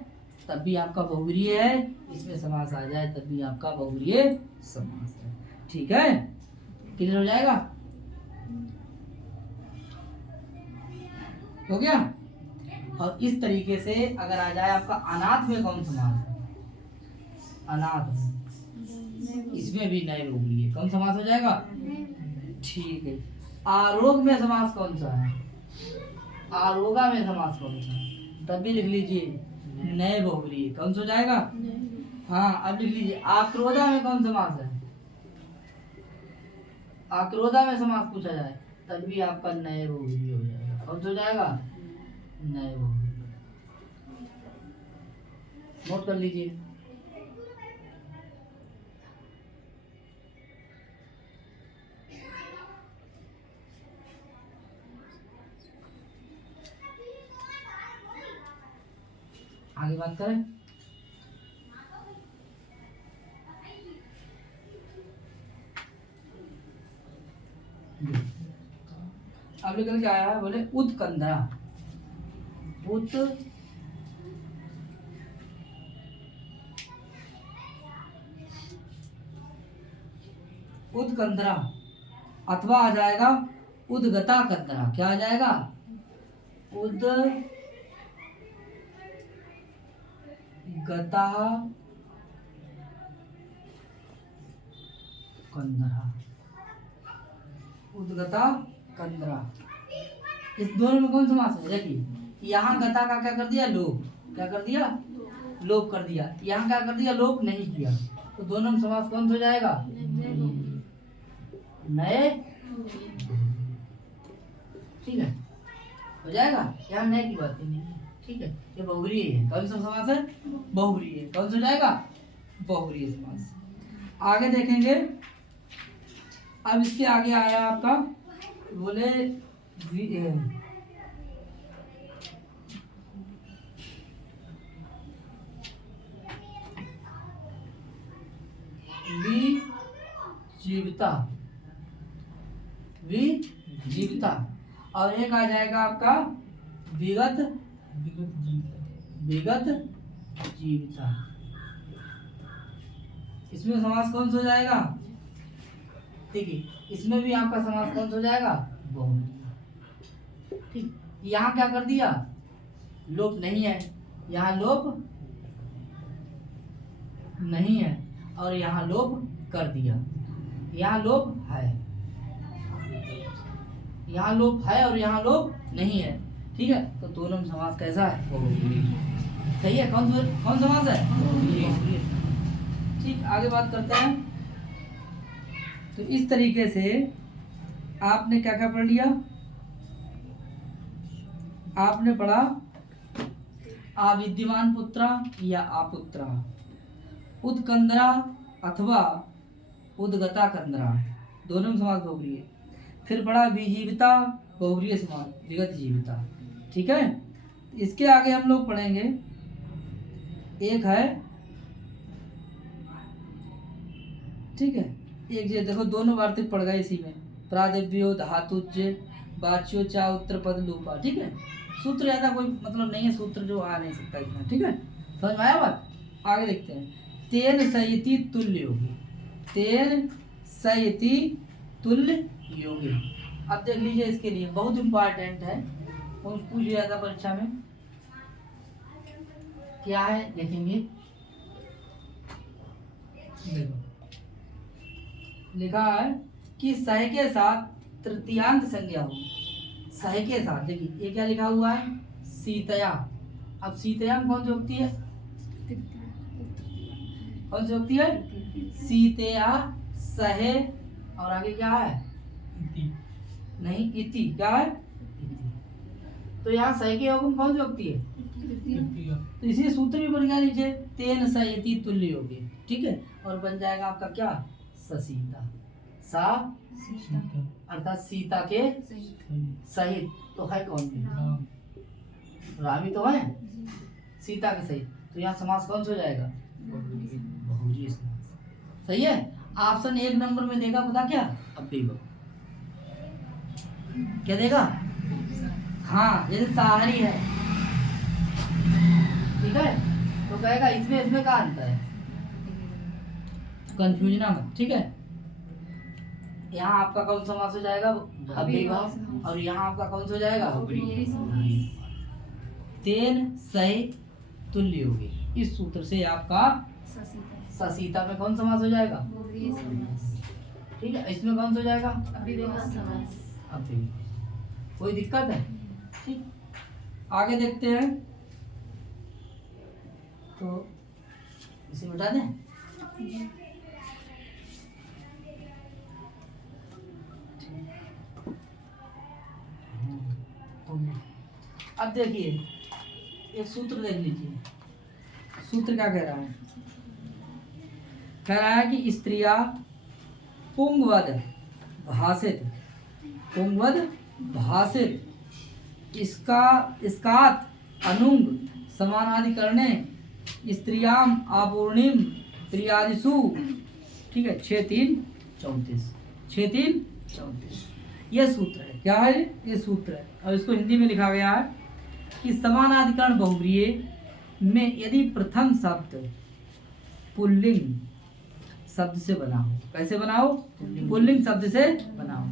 तब भी आपका बहुव्रीहि है, इसमें समास आ जाए तब भी आपका बहुव्रीहि समास है। ठीक है, क्लियर हो जाएगा? हो गया। और इस तरीके से अगर आ जाए आपका अनाथ में कौन समास है? अनाथ में, इसमें भी नए बहुव्रीहि है। कौन समास हो जाएगा? ठीक है। आरोग में समास कौन सा है? आरोगा में समास कौन सा है? तब भी लिख लीजिए नए बहुव्रीहि। कौन सा हो जाएगा? हाँ, अब लिख लीजिए आक्रोधा में कौन समास है? आक्रोधा में समास पूछा जाए तब भी आपका नए बहुव्रीहि हो जाएगा। कौन सा हो जाएगा? नए बहुव्रीहि। नोट कर लीजिए। आगे बात करें। अब निकल के आया है, बोले उत्कंधरा। उत्कंधरा अथवा आ जाएगा उद्गता कंधरा। क्या आ जाएगा? गता कंधरा। उद्गता कंधरा। इस दोनों में कौन समास है? देखिए, यहाँ गता का क्या कर दिया? लोप। क्या कर दिया? लोप कर दिया। यहाँ क्या कर दिया? लोप नहीं किया। तो दोनों में समास कौन हो जाएगा? नए। ठीक है, हो जाएगा। यहाँ नए की बात ही नहीं है। ठीक है, ये बहुव्रीहि है। कौन सा समास है? बहुव्रीहि है। कौन सा हो जाएगा? बहुव्रीहि समास। आगे देखेंगे। अब इसके आगे आया आपका, बोले विजीविता। विजीविता। और एक आ जाएगा आपका विगत जीविता। इसमें समास कौन सा हो जाएगा? देखिए, इसमें भी आपका समास कौन सा हो जाएगा? बहुव्रीहि। ठीक, यहाँ क्या कर दिया? लोप नहीं है। यहाँ लोप नहीं है और यहाँ लोप कर दिया। यहाँ लोप है, यहाँ लोप है और यहाँ लोप नहीं है। ठीक है, तो दोनों में समास कैसा है? बहुव्रीहि। सही है। कौन समास है? बहुव्रीहि। ठीक, आगे बात करते हैं। तो इस तरीके से आपने क्या क्या पढ़ लिया? आपने पढ़ा अविद्यमान पुत्रा या आपुत्रा, उत्कंधरा अथवा उद्गता कंधरा, दोनों में समास बहुव्रीहि है। फिर पढ़ा विजीविता, बहुव्रीहि समास, विगत जीविता। ठीक है, इसके आगे हम लोग पढ़ेंगे। एक है, ठीक है, एक ये देखो दोनों वार्तिक पड़ गए इसी में। प्रादिव्यो धातुज्य वाच्यो चा उत्तर पद लूपा। ठीक है, सूत्र ऐसा कोई मतलब नहीं है, सूत्र जो आ नहीं सकता इसमें। ठीक है, समझ में आया बात? आगे देखते हैं। तेन सयति तुल्य योगी, तेन सयति तुल्य योगी। अब देख लीजिए, इसके लिए बहुत इंपॉर्टेंट है, पूछ लिया था परीक्षा में। क्या है देखेंगे, देखो लिखा है कि सह के साथ तृतीयांत संज्ञा हो। सह के साथ देखिए ये क्या लिखा हुआ है, सीतया। अब सीतया में कौन सी होती है, कौन सी होती है, सीतया, सहे, और आगे क्या है, नहीं इति, क्या है, तो यहाँ सह के योग में कौन सी होती है, तो इसी सूत्र भी बन गया नीचे, तेन सयति तुल्य योगी। ठीक है, और बन जाएगा आपका क्या, ससीता। सा अर्थात सीता के सहित, तो है कौन, रामी तो है, सीता के सहित, तो यहाँ समास कौन सा हो जाएगा, बहुव्रीहि समास। सही है। ऑप्शन 1 नंबर में देगा पता क्या, अव्ययीभाव। क्या देगा, हाँ जैसे साहरी है, ठीक है, तो कहेगा इसमें क्या अंतर है, कंफ्यूज ना मत। ठीक है, यहाँ आपका कौन समास हो जाएगा, अव्ययीभाव, और यहाँ आपका कौन सा हो जाएगा, तेन सह तुल्य योगी। इस सूत्र से आपका ससीता में कौन समास हो जाएगा, ठीक है, इसमें कौन सा हो जाएगा, अव्ययीभाव। कोई दिक्कत है, ठीक। आगे देखते हैं, तो इसे मिटा दें। अब देखिए एक सूत्र देख लीजिए, सूत्र क्या कह रहा है, कह रहा है कि स्त्रिया पुंगवद भाषित, पुंगवद भाषित, इसकात अनुंग समानाधिकरणे स्त्रियाम आपूर्णिम त्रियादिषु। ठीक है, 6-3-34, 6-3-34 ये सूत्र है। क्या है ये सूत्र है, और इसको हिंदी में लिखा गया है कि समानाधिकरण बहुव्रीहि में यदि प्रथम शब्द पुल्लिंग शब्द से बना हो, कैसे बनाओ, पुल्लिंग शब्द से बनाओ,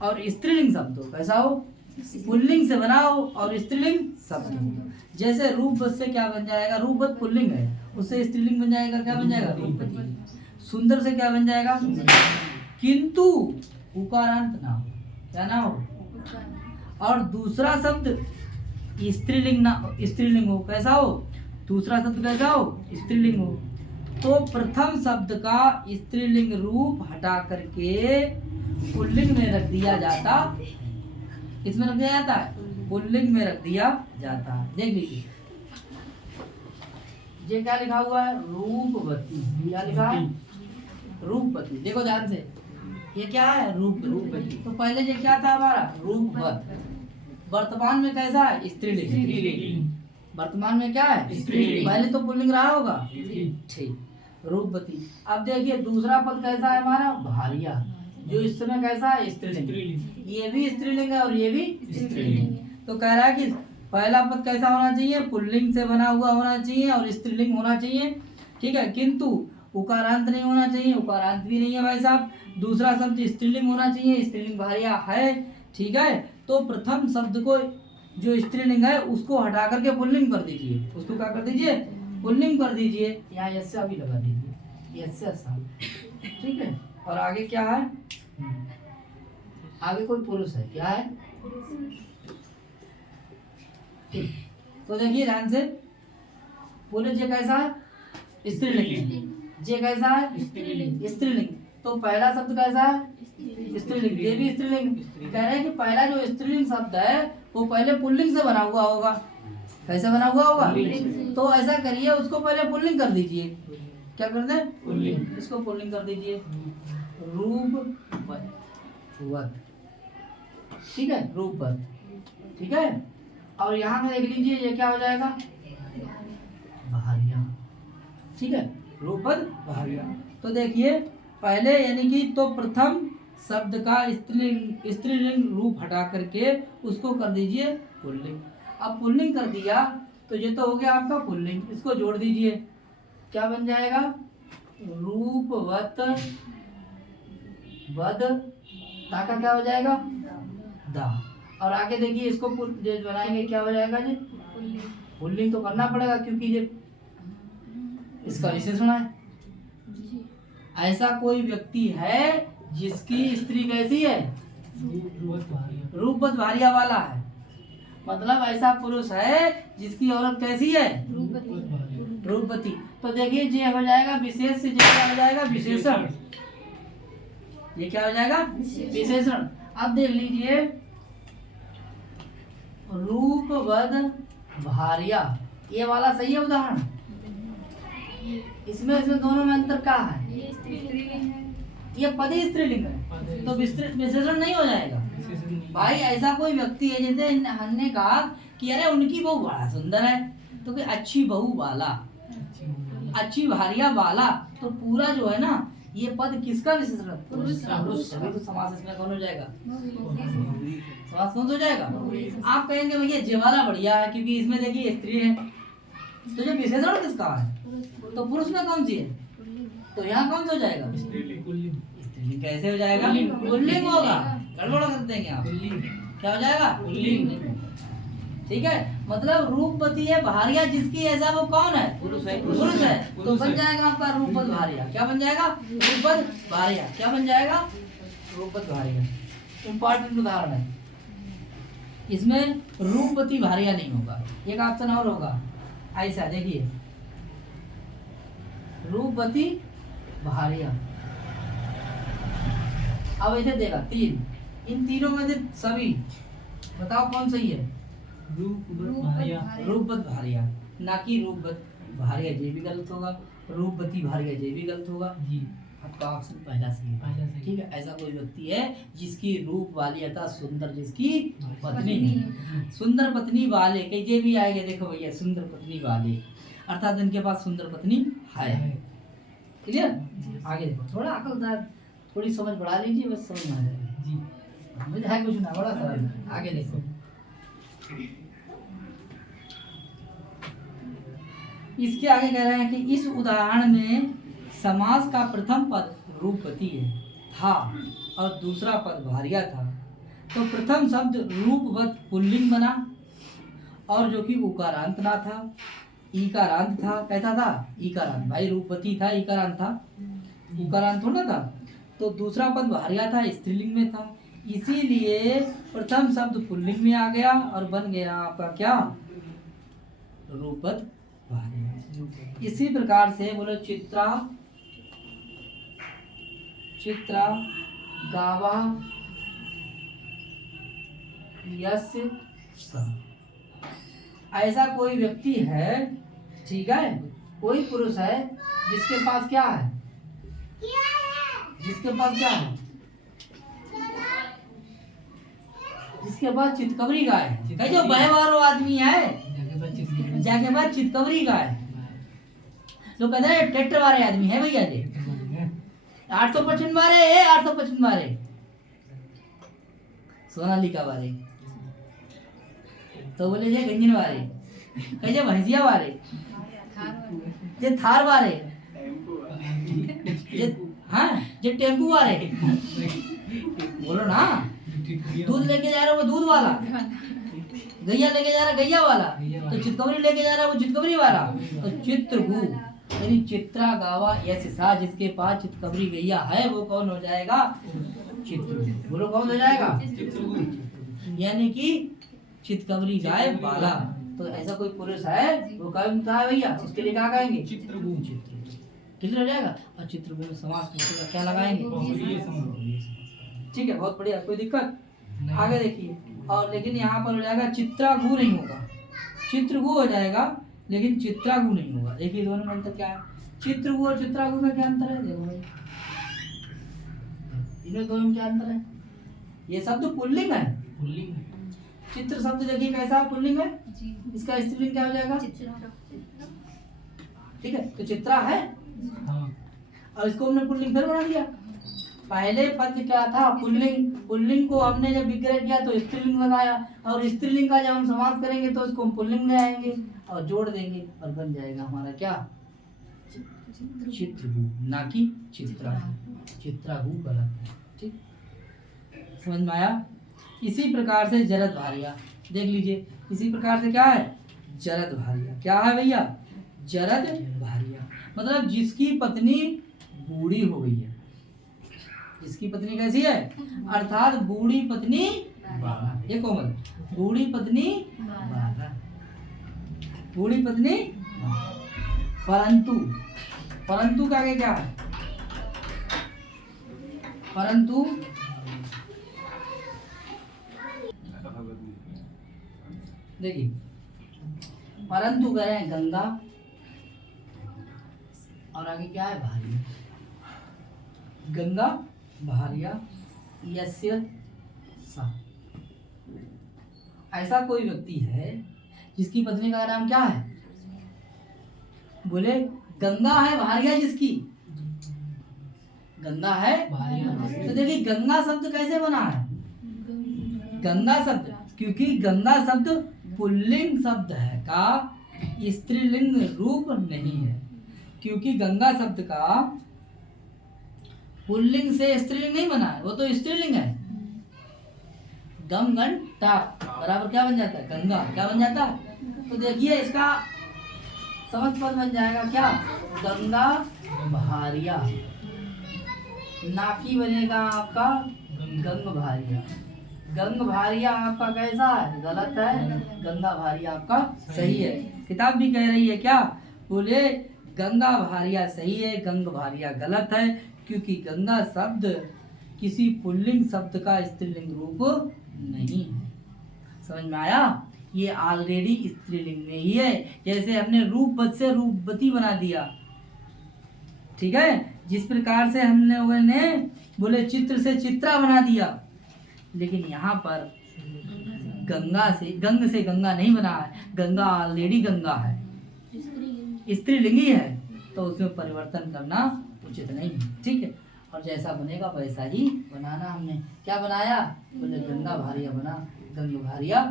और स्त्रीलिंग शब्द हो, कैसा हो, पुल्लिंग से बनाओ और स्त्रीलिंग शब्द हो। जैसे रूपवत से क्या बन जाएगा, रूपवत पुल्लिंग है, उससे स्त्रीलिंग बन जाएगा, क्या बन जाएगा, रूपवती। सुंदर से क्या बन जाएगा, किंतु उकारांत ना हो, क्या ना हो, और दूसरा शब्द स्त्रीलिंग ना, स्त्रीलिंग हो, कैसा हो, दूसरा शब्द कैसा हो, स्त्रीलिंग हो, तो प्रथम शब्द का स्त्रीलिंग रूप हटा करके पुल्लिंग में रख दिया जाता, इसमें रख दिया जाता है, पुल्लिंग में रख दिया जाता है। देख लीजिए ये क्या लिखा हुआ है, रूपवती, क्या लिखा है, रूपवती। देखो ध्यान से, ये क्या है, रूपवती। तो पहले ये क्या था हमारा, रूपवत। वर्तमान में कैसा है, स्त्रीलिंग। वर्तमान में क्या है, स्त्रीलिंग। पहले तो पुल्लिंग रहा होगा, ठीक, रूपवती। अब देखिए दूसरा पद कैसा है हमारा, भारिया, जो इस समय कैसा है, स्त्रीलिंग। ये भी स्त्रीलिंग है और ये भी स्त्रीलिंग। तो कह रहा है कि पहला पद कैसा होना चाहिए, पुल्लिंग से बना हुआ होना चाहिए और स्त्रीलिंग होना चाहिए। ठीक है, किंतु उकारांत नहीं होना चाहिए, उकारांत भी नहीं है भाई साहब। दूसरा शब्द स्त्रीलिंग होना चाहिए, स्त्रीलिंग भारिया है। ठीक है, तो प्रथम शब्द को जो स्त्रीलिंग है उसको हटा करके पुल्लिंग कर दीजिए, उसको क्या कर दीजिए, पुल्लिंग कर दीजिए। यहाँ यस्या भी लगा दीजिए, यस्या सा। ठीक है, और आगे क्या है, आगे कोई पुरुष है, क्या है, ठीक। तो देखिए ध्यान से, पुरुष जे कैसा है, स्त्रीलिंग, जे कैसा है, स्त्रीलिंग। तो पहला शब्द कैसा है, स्त्रीलिंग, ये भी स्त्रीलिंग। कह रहे हैं कि पहला जो स्त्रीलिंग शब्द है वो पहले पुल्लिंग से बना हुआ होगा, कैसे बना हुआ होगा, तो ऐसा करिए उसको पहले पुल्लिंग कर दीजिए। क्या कर दे, पुल्लिंग, इसको पुल्लिंग कर दीजिए, रूपवत। ठीक है, रूपवत। ठीक है, और यहाँ में देख लीजिए ये क्या हो जाएगा, भारिया। ठीक है, रूपवत भारिया। तो देखिए पहले यानी कि तो प्रथम शब्द का स्त्रीलिंग रूप हटा करके उसको कर दीजिए पुल्लिंग। अब पुल्लिंग कर दिया तो ये तो हो गया आपका पुल्लिंग, इसको जोड़ दीजिए, क्या बन जाएगा? रूपवत वद, ता का क्या हो जाएगा? दा। और आगे देखिए इसको जो बनाएंगे क्या हो जाएगा जी? पुल्लिंग तो करना पड़ेगा क्योंकि ये इसका विशेषण है। ऐसा कोई व्यक्ति है जिसकी स्त्री कैसी है? रूपवत भार्या वाला है, मतलब ऐसा पुरुष है जिसकी औरत कैसी है? रूपवती। तो देखिए ये हो जाएगा विशेष से, ये क्या हो जाएगा? विशेषण। ये क्या हो जाएगा? विशेषण। अब देख लीजिए रूपवद भार्या, ये वाला सही है उदाहरण? इसमें दोनों में अंतर क्या है? ये स्त्रीलिंग है, ये पद ही स्त्रीलिंग है, तो विशेषण नहीं हो जाएगा। भाई ऐसा कोई व्यक्ति है, जैसे हमने कहा कि अरे उनकी बहू बड़ा सुंदर है, तो कोई अच्छी बहू वाला, अच्छी भार्या वाला, तो पूरा जो है ना ये पद किसका विशेषण? पुरुष का। तो समास इसमें कौन हो जाएगा? समास कौन हो जाएगा? आप कहेंगे भैया ये वाला बढ़िया है क्योंकि इसमें देखिए स्त्री है, तो जो विशेषण किसका है? तो पुरुष में कौन सी है? तो यहाँ कौन सा हो जाएगा? स्त्रीलिंग। कैसे हो जाएगा? पुल्लिंग होगा। गड़बड़ कर देंगे आप, क्या हो जाएगा? पुल्लिंग। ठीक है, मतलब रूपवती है भार्या जिसकी, ऐसा वो कौन है? पुरुष है। पुरुष है, तो बन जाएगा आपका रूपवत भार्या। क्या बन जाएगा? रूपवत भार्या। क्या बन जाएगा? रूपवत भार्या। इंपॉर्टेंट उदाहरण है, इसमें रूपवती भार्या नहीं होगा। एक ऑप्शन और होगा, ऐसा देखिए रूपवती भार्या। अब ऐसे देगा तीन, इन तीनों में से सभी बताओ कौन सही है? रूपवत भार्या, ना कि रूपवत भार्या। ये भी गलत होगा, रूपवती भार्या ये भी गलत होगा जी। आपका ऑप्शन पहला सही है। ठीक है, ऐसा कोई व्यक्ति है जिसकी रूप वाली अतः सुंदर, जिसकी पत्नी, सुंदर पत्नी वाले, कहीं ये भी आएगा। देखो भैया सुंदर पत्नी वाले, अर्थात इनके पास सुंदर पत्नी है। क्लियर? आगे देखो, थोड़ा अकलदार, थोड़ी समझ बढ़ा लीजिए, बस समझ में आ जाएगा जी। मुझे है कुछ ना, बड़ा सरल है। आगे देखो, इसके आगे कह रहे हैं कि इस उदाहरण में समास का प्रथम पद रूपवती था और दूसरा पद भार्या था, तो प्रथम शब्द रूपवत पुल्लिंग बना, और जो कि उकारांत ना था, ईकारांत था। कैसा था? ईकारांत। भाई रूपवती था, ईकारांत था, उकारांत थोड़ा था। तो दूसरा पद भार्या था, स्त्रीलिंग में था, इसीलिए प्रथम शब्द पुल्लिंग में आ गया और बन गया आपका क्या? रूपवत भार्या। इसी प्रकार से बोलो चित्रा, चित्रा गावा यस्य सा। ऐसा कोई व्यक्ति है, ठीक है, कोई पुरुष है जिसके पास क्या है? जिसके पास क्या है? जिसके पास चितकबरी गाय है। जो बहवारो आदमी है जाके पास चितकबरी गाय, तो कहते हैं ट्रैक्टर वाले आदमी है भैया जी, 855 मारे, 855 मारे, सोनालिका वाले, तो बोले जे गंजन वाले, कहे भैंसिया वाले, जे थार वाले, जे हाँ जे टेम्पू वाले, बोलो ना। दूध लेके जा रहा वो दूध वाला, गैया लेके जा रहा गैया वाला, तो चितकबरी लेके जा रहा वो चितकबरी वाला। तो चित्रगु यानी चित्रा गावा ऐसे सा, जिसके पास चितकबरी गैया है वो कौन हो जाएगा? चित्रगु। बोलो कौन हो जाएगा? यानी कि चितकबरी गाय वाला। तो ऐसा कोई पुरुष है वो कौन था भैया? उसके लिए क्या कहेंगे? चित्रगु। चित्र हो जाएगा। और चित्रगु में समास में क्या लगाएंगे? ठीक है, बहुत बढ़िया, कोई दिक्कत? आगे देखिए, और लेकिन यहाँ पर हो जाएगा चित्रागु नहीं होगा, चित्रगु हो जाएगा, लेकिन चित्रागु नहीं होगा। देखिए दोनों में अंतर क्या है? चित्रगु और चित्रागु में क्या अंतर है? देखो भाई, इनमें दोनों में क्या अंतर है? ये शब्द पुल्लिंग है, पुल्लिंग है। चित्र शब्द देखिए कैसा पुल्लिंग है, इसका स्त्रीलिंग क्या हो जाएगा? ठीक है, तो चित्रा है, और इसको हमने पुल्लिंग फिर बना दिया, पहले पद क्या था? पुल्लिंग। पुल्लिंग को हमने जब विग्रह किया तो स्त्रीलिंग लगाया, और स्त्रीलिंग का जब हम समास करेंगे तो उसको हम पुल्लिंग ले आएंगे और जोड़ देंगे और बन जाएगा हमारा क्या? चित्रगु, ना कि चित्रागु। चित्रागु गलत है। ठीक, समझ में आया? इसी प्रकार से जरद भारिया, देख लीजिए, इसी प्रकार से क्या है? जरद भारिया। क्या है भैया? जरद भारिया, मतलब जिसकी पत्नी बूढ़ी हो गई है। जिसकी पत्नी कैसी है? अर्थात बूढ़ी पत्नी ये कोमल, बूढ़ी पत्नी बूढ़ी पत्नी, परंतु, परंतु का आगे क्या है? परंतु देखिए, परंतु करें गंगा, और आगे क्या है? भारिया। गंगा भारिया यस्य सा। ऐसा कोई व्यक्ति है जिसकी पत्नी का नाम क्या है? बोले गंगा है भारिया जिसकी, गंगा है भारिया। तो देखिए गंगा शब्द कैसे बना है? गंगा शब्द, क्योंकि गंगा शब्द पुल्लिंग शब्द है का स्त्रीलिंग रूप नहीं है, क्योंकि गंगा शब्द का पुल्लिंग से स्त्रीलिंग नहीं बना है, वो तो स्त्रीलिंग है। गम गण टा बराबर क्या बन जाता है? गंगा। क्या बन जाता है? तो देखिए इसका समझ पद बन जाएगा क्या? गंगा भारिया। नाकी बनेगा आपका गंग भारिया। गंग भारिया आपका कैसा है? गलत है। गंगा भारिया आपका सही है। किताब भी कह रही है क्या? बोले गंगा भारिया सही है, गंग भारिया गलत है, क्योंकि गंगा शब्द किसी पुल्लिंग शब्द का स्त्रीलिंग रूप नहीं है। समझ में आया? ये ऑलरेडी स्त्रीलिंग में ही है, जैसे हमने रूपवत से रूपवती बना दिया। ठीक है, जिस प्रकार से हमने बोले चित्र से चित्रा बना दिया, लेकिन यहाँ पर गंगा से गंगा नहीं बना है। गंगा ऑलरेडी गंगा है, स्त्रीलिंगी है, तो उसमें परिवर्तन करना उचित नहीं है। ठीक है, और जैसा बनेगा वैसा ही बनाना। हमने क्या बनाया? बोले गंगा भारिया बना, गंग भारिया,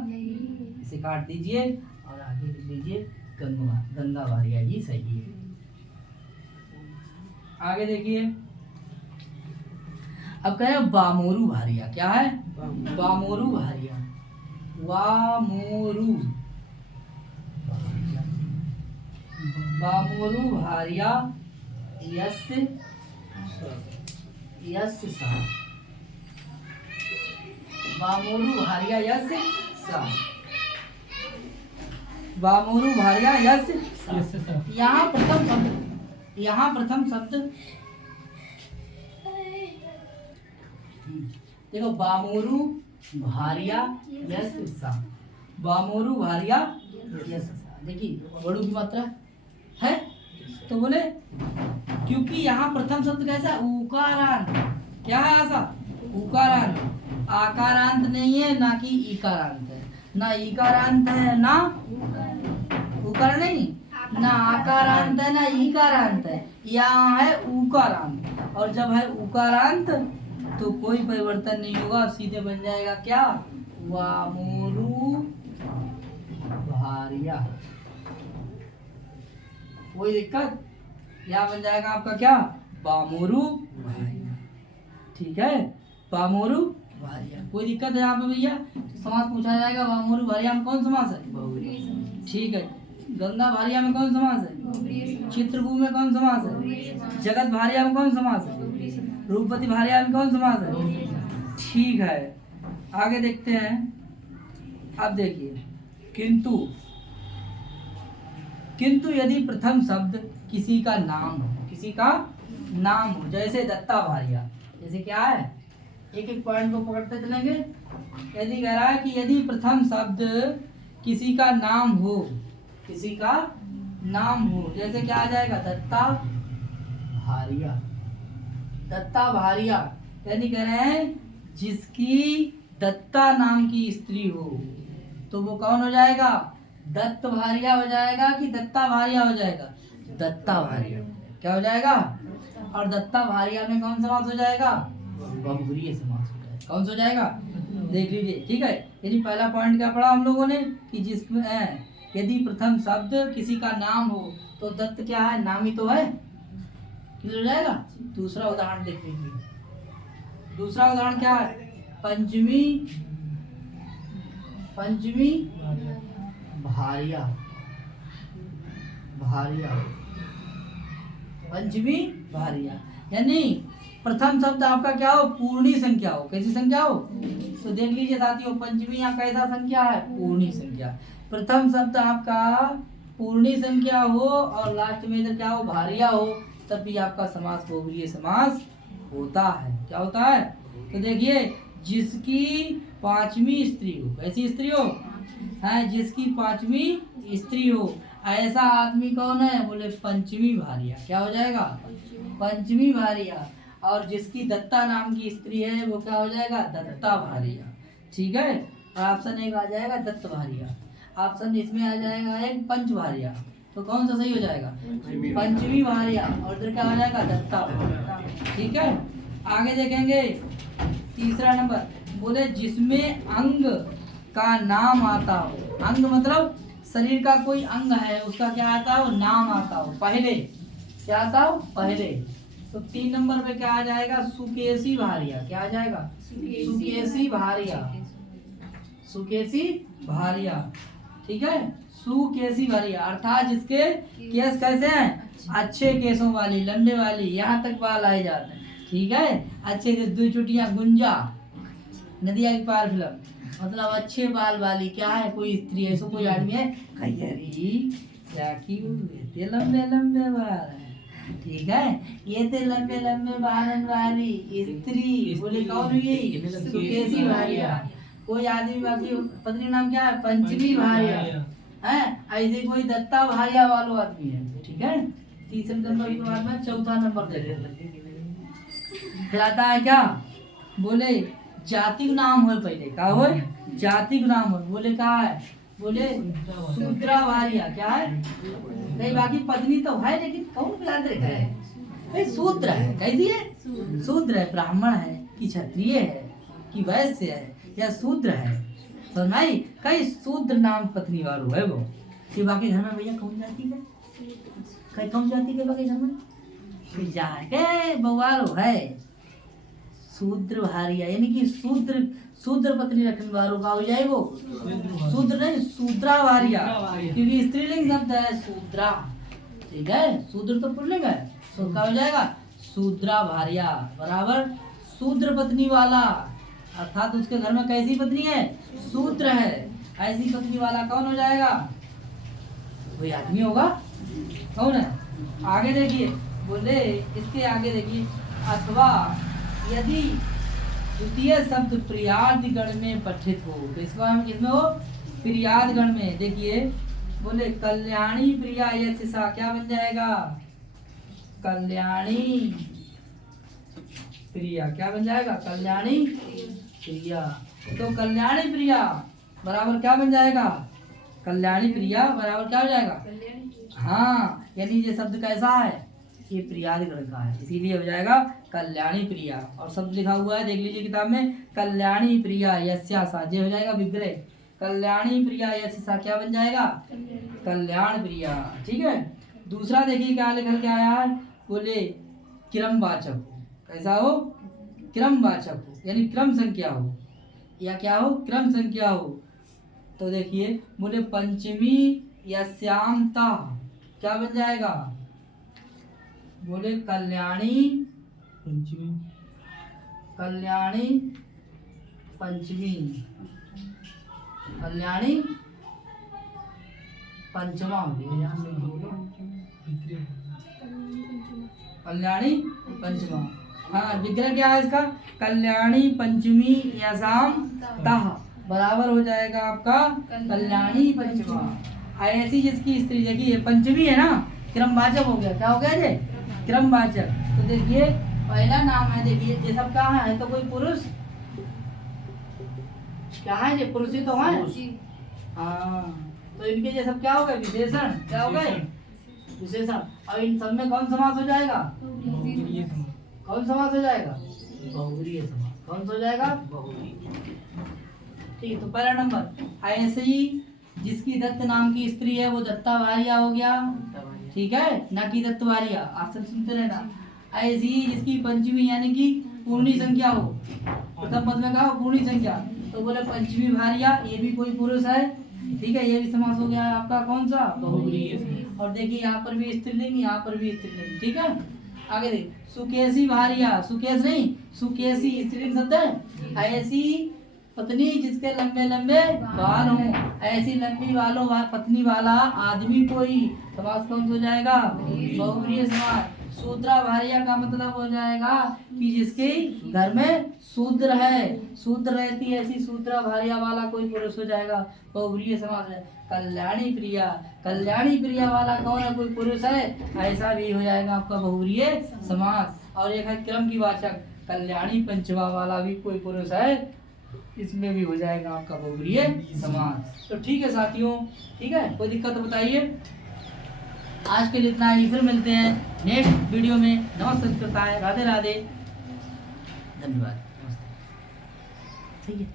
इसे काट दीजिए और आगे लिख लीजिए गंगा भारिया ही सही है। आगे देखिए, अब कह रहे बामोरू भारिया। क्या है? बामोरू भारिया। वामोरू बामोरू भारिया यस्य सा। बामोरू भारिया यस्य सा। बामोरू भारिया यस्य सा। यहाँ प्रथम शब्द देखो, बामोरू भारिया यस्य सा। बामोरू भारिया यस्य सा। देखिए बड़ू की मात्रा है, तो बोले क्योंकि यहाँ प्रथम शब्द कैसा? उकारांत। क्या है ऐसा? उकारांत। आकारांत नहीं है, ना कि इकारांत है। ना इकारांत है ना उकार नहीं, ना आकारांत है ना इकारांत है। यहाँ है उकारांत, और जब है उकारांत तो कोई परिवर्तन नहीं होगा, सीधे बन जाएगा क्या? वामोरू भारिया। कोई दिक्कत? यहाँ बन जाएगा आपका क्या? बामोरू भारिया। ठीक है, बामोरू भारिया। कोई दिक्कत है यहाँ पे भैया? समास पूछा जाएगा, बामोरू भारिया में कौन समास है? ठीक है, गंगा भारिया में कौन समास है? चित्रभू में कौन समास है? जगत भारिया में कौन समास है? रूपवती भारिया में कौन समास है? ठीक है, आगे देखते हैं। अब देखिए, किंतु यदि प्रथम शब्द किसी का नाम हो, किसी का नाम हो, जैसे दत्ता भारिया, जैसे क्या है? एक एक पॉइंट को पकड़ते चलेंगे। यदि कह रहा है कि यदि प्रथम शब्द किसी का नाम हो, किसी का नाम हो, जैसे क्या आ जाएगा? दत्ता भारिया। दत्ता भारिया यानी कह रहे हैं जिसकी दत्ता नाम की स्त्री हो, तो वो कौन हो जाएगा? दत्त भारिया हो जाएगा कि दत्ता भारिया हो जाएगा? दत्ता भारिया। क्या हो जाएगा? और दत्ता भारिया में कौन समास हो जाएगा? बहुब्रीहि समास हो जाएगा। कौन सा हो जाएगा? देख लीजिए, ठीक है। यानी पहला पॉइंट क्या पढ़ा हम लोगों ने कि जिसमें यदि प्रथम शब्द किसी का नाम हो तो दत्त क्या है? नाम ही तो है। क्लियर हो जाएगा। दूसरा उदाहरण देख लीजिए। दूसरा उदाहरण क्या है? पंचमी भारिया, पंचमी भारिया, यानी प्रथम शब्द आपका क्या हो? पूर्णी संख्या हो। कैसी संख्या हो? तो देख लीजिए साथियों, पंचमी यहाँ कैसा संख्या है? पूर्णी संख्या। प्रथम शब्द आपका पूर्णी संख्या हो और लास्ट में इधर क्या हो? भारिया हो, तब भी आपका समास बहुब्रीहि समास होता है। क्या होता है? तो देखिए, जिसकी पांचवी स्त्री हो। कैसी स्त्री हो? है, जिसकी पांचवी स्त्री हो, ऐसा आदमी कौन है? बोले पंचमी भारिया। क्या हो जाएगा? पंचमी भारिया। और जिसकी दत्ता नाम की स्त्री है वो क्या हो जाएगा? दत्ता भारिया। ठीक है। और ऑप्शन एक आ जाएगा दत्त भारिया। ऑप्शन इसमें आ जाएगा एक पंच भारिया। तो कौन सा सही हो जाएगा? पंचमी भारिया। और इधर क्या हो जाएगा? दत्ता भारिया। ठीक है। आगे देखेंगे तीसरा नंबर। बोले जिसमें अंग का नाम आता हो। अंग मतलब शरीर का कोई अंग है, उसका क्या आता हो? नाम आता हो पहले। क्या आता हो? पहले। तो 3 नंबर पे क्या आ जाएगा? सुकेशी भारिया। क्या आ जाएगा? सुकेशी भारिया। सुकेशी भारिया। ठीक है। सुकेशी भारिया अर्थात जिसके केस कैसे हैं? अच्छे केसों वाली, लंबे वाली, यहाँ तक बाल आए जाते हैं। ठीक है। अच्छे के 2 चुटियां गुंजा, नदिया की पार फिल्म, मतलब अच्छे बाल वाली क्या है? कोई स्त्री है, कोई आदमी है, क्या की ये लंबे लंबे बाल है। ठीक है। ये थे लंबे लंबे बालन वाली स्त्री। बोले कौन हुई? सुकेशी भारिया। कोई आदमी बाकी पत्नी नाम क्या है? पंचमी भारिया है। ऐसे कोई दत्ता भारिया वालों आदमी है। ठीक है। तीसरे नंबर के बाद में चौथा नंबर देखें। फिर आता है क्या? बोले जाति नाम हो पहले। क्या हो? जाति नाम हो। बोले कहा है? बोले शूद्रा भारिया। क्या है? नहीं, बाकी पत्नी तो है लेकिन कौन बिलाते है? भाई शूद्र है। कैसी है? शूद्र है। ब्राह्मण है कि क्षत्रिय है कि वैश्य है या शूद्र है? समझ आई? कई शूद्र नाम पत्नी वालों है वो। कि बाकी घर में भैया कौन जाती है? कई कौन जाती है बाकी घर में? फिर जाके बवालो है शूद्र भारिया, यानी कि शूद्र पत्नी रखने वालों का हो जाए वो शूद्र नहीं, शूद्रा भारिया, क्योंकि स्त्रीलिंग शब्द है शूद्रा। ठीक है। शूद्र तो पुल्लिंग है, तो क्या हो जाएगा? शूद्रा भारिया बराबर शूद्र पत्नी वाला। अर्थात उसके घर में कैसी पत्नी है? शूद्र है। ऐसी पत्नी वाला कौन हो जाएगा? कोई आदमी होगा। कौन है? आगे देखिए। बोले इसके आगे देखिए, अथवा यदि द्वितीय शब्द प्रियाद गण में पठित हो। तो इसको हम किसमें हो? प्रियाद गण में। देखिए बोले कल्याणी प्रिया यशसा। क्या बन जाएगा? कल्याणी प्रिया। क्या बन जाएगा? कल्याणी प्रिया। तो कल्याणी प्रिया बराबर क्या बन जाएगा? कल्याणी प्रिया बराबर क्या हो जाएगा? हाँ, यानी ये शब्द कैसा है? ये प्रियाद गण का है, इसीलिए हो जाएगा कल्याणी प्रिया। और शब्द लिखा हुआ है, देख लीजिए किताब में, कल्याणी प्रिया यस्यासा। ये हो जाएगा विग्रह। कल्याणी प्रिया यस्यासा क्या बन जाएगा? कल्याण प्रिया। ठीक है। दूसरा देखिए क्या लिखल के आया है। बोले क्रमवाचक हो। कैसा हो? क्रमवाचक हो, यानी क्रम संख्या हो, या क्या हो? क्रम संख्या हो। तो देखिए बोले पंचमी यस्यामता। क्या बन जाएगा? बोले कल्याणी पंचमी, कल्याणी पंचमी, कल्याणी पंचमा, कल्याणी पंचमा। हाँ, विग्रह क्या है इसका? कल्याणी पंचमी यसाम तह बराबर हो जाएगा आपका कल्याणी पंचमा। ऐसी जिसकी स्त्री, देखिए पंचमी है ना, क्रमवाचक हो गया। क्या हो गया ये? क्रमवाचक। तो देखिए पहला नाम है, देखिए ये सब क्या है? तो कोई पुरुष क्या है? ये पुरुष ही तो है। हाँ, तो इनके ये सब क्या हो गए? विशेषण। क्या हो गए? विशेषण। और इन सब में कौन समास हो जाएगा? कौन समास हो जाएगा? बहुव्रीहि समास। कौन सा हो जाएगा? ठीक है, तो पहला नंबर ऐसे ही जिसकी दत्त नाम की स्त्री है वो दत्ता भार्या हो गया, ठीक है, ना कि दत्त भार्या। आसन सुनते रहना। ऐसी ही जिसकी पंचमी यानी कि पूर्णी संख्या हो, प्रथम पद में कहा पूर्णी संख्या, तो बोले पंचमी भार्या, ये भी कोई पुरुष है, ठीक है, ये भी समास हो गया है आपका कौन सा? बहुव्रीहि। और देखिए यहाँ पर भी स्त्रीलिंग, यहाँ पर भी स्त्रीलिंग, ठीक है। आगे देख, सुकेशी भार्या, सुकेश नहीं सुकेशी स्त्रीलिंग शब्द है। ऐसी पत्नी जिसके लंबे लंबे बाल हों, ऐसी लंबी बालों पत्नी वाला आदमी कोई, समास कौन सा हो जाएगा? बहुव्रीहि समास। शूद्रा भार्या का मतलब हो जाएगा कि जिसके घर में शूद्र है, शूद्र रहती है, ऐसी शूद्रा भार्या वाला कोई पुरुष हो जाएगा, बहुव्रीहि समास है। कल्याणी प्रिया, कल्याणी प्रिया वाला कौन है? कोई पुरुष है, ऐसा भी हो जाएगा आपका बहुव्रीहि समास। और एक है क्रम की वाचक, कल्याणी पंचवा वाला भी कोई पुरुष है, इसमें भी हो जाएगा आपका बहुव्रीहि समास। तो ठीक है साथियों, ठीक है, कोई दिक्कत तो बताइए। आज के लिए इतना ही, फिर मिलते हैं नेक्स्ट वीडियो में। नमस्ते, राधे राधे, धन्यवाद, नमस्ते, ठीक है।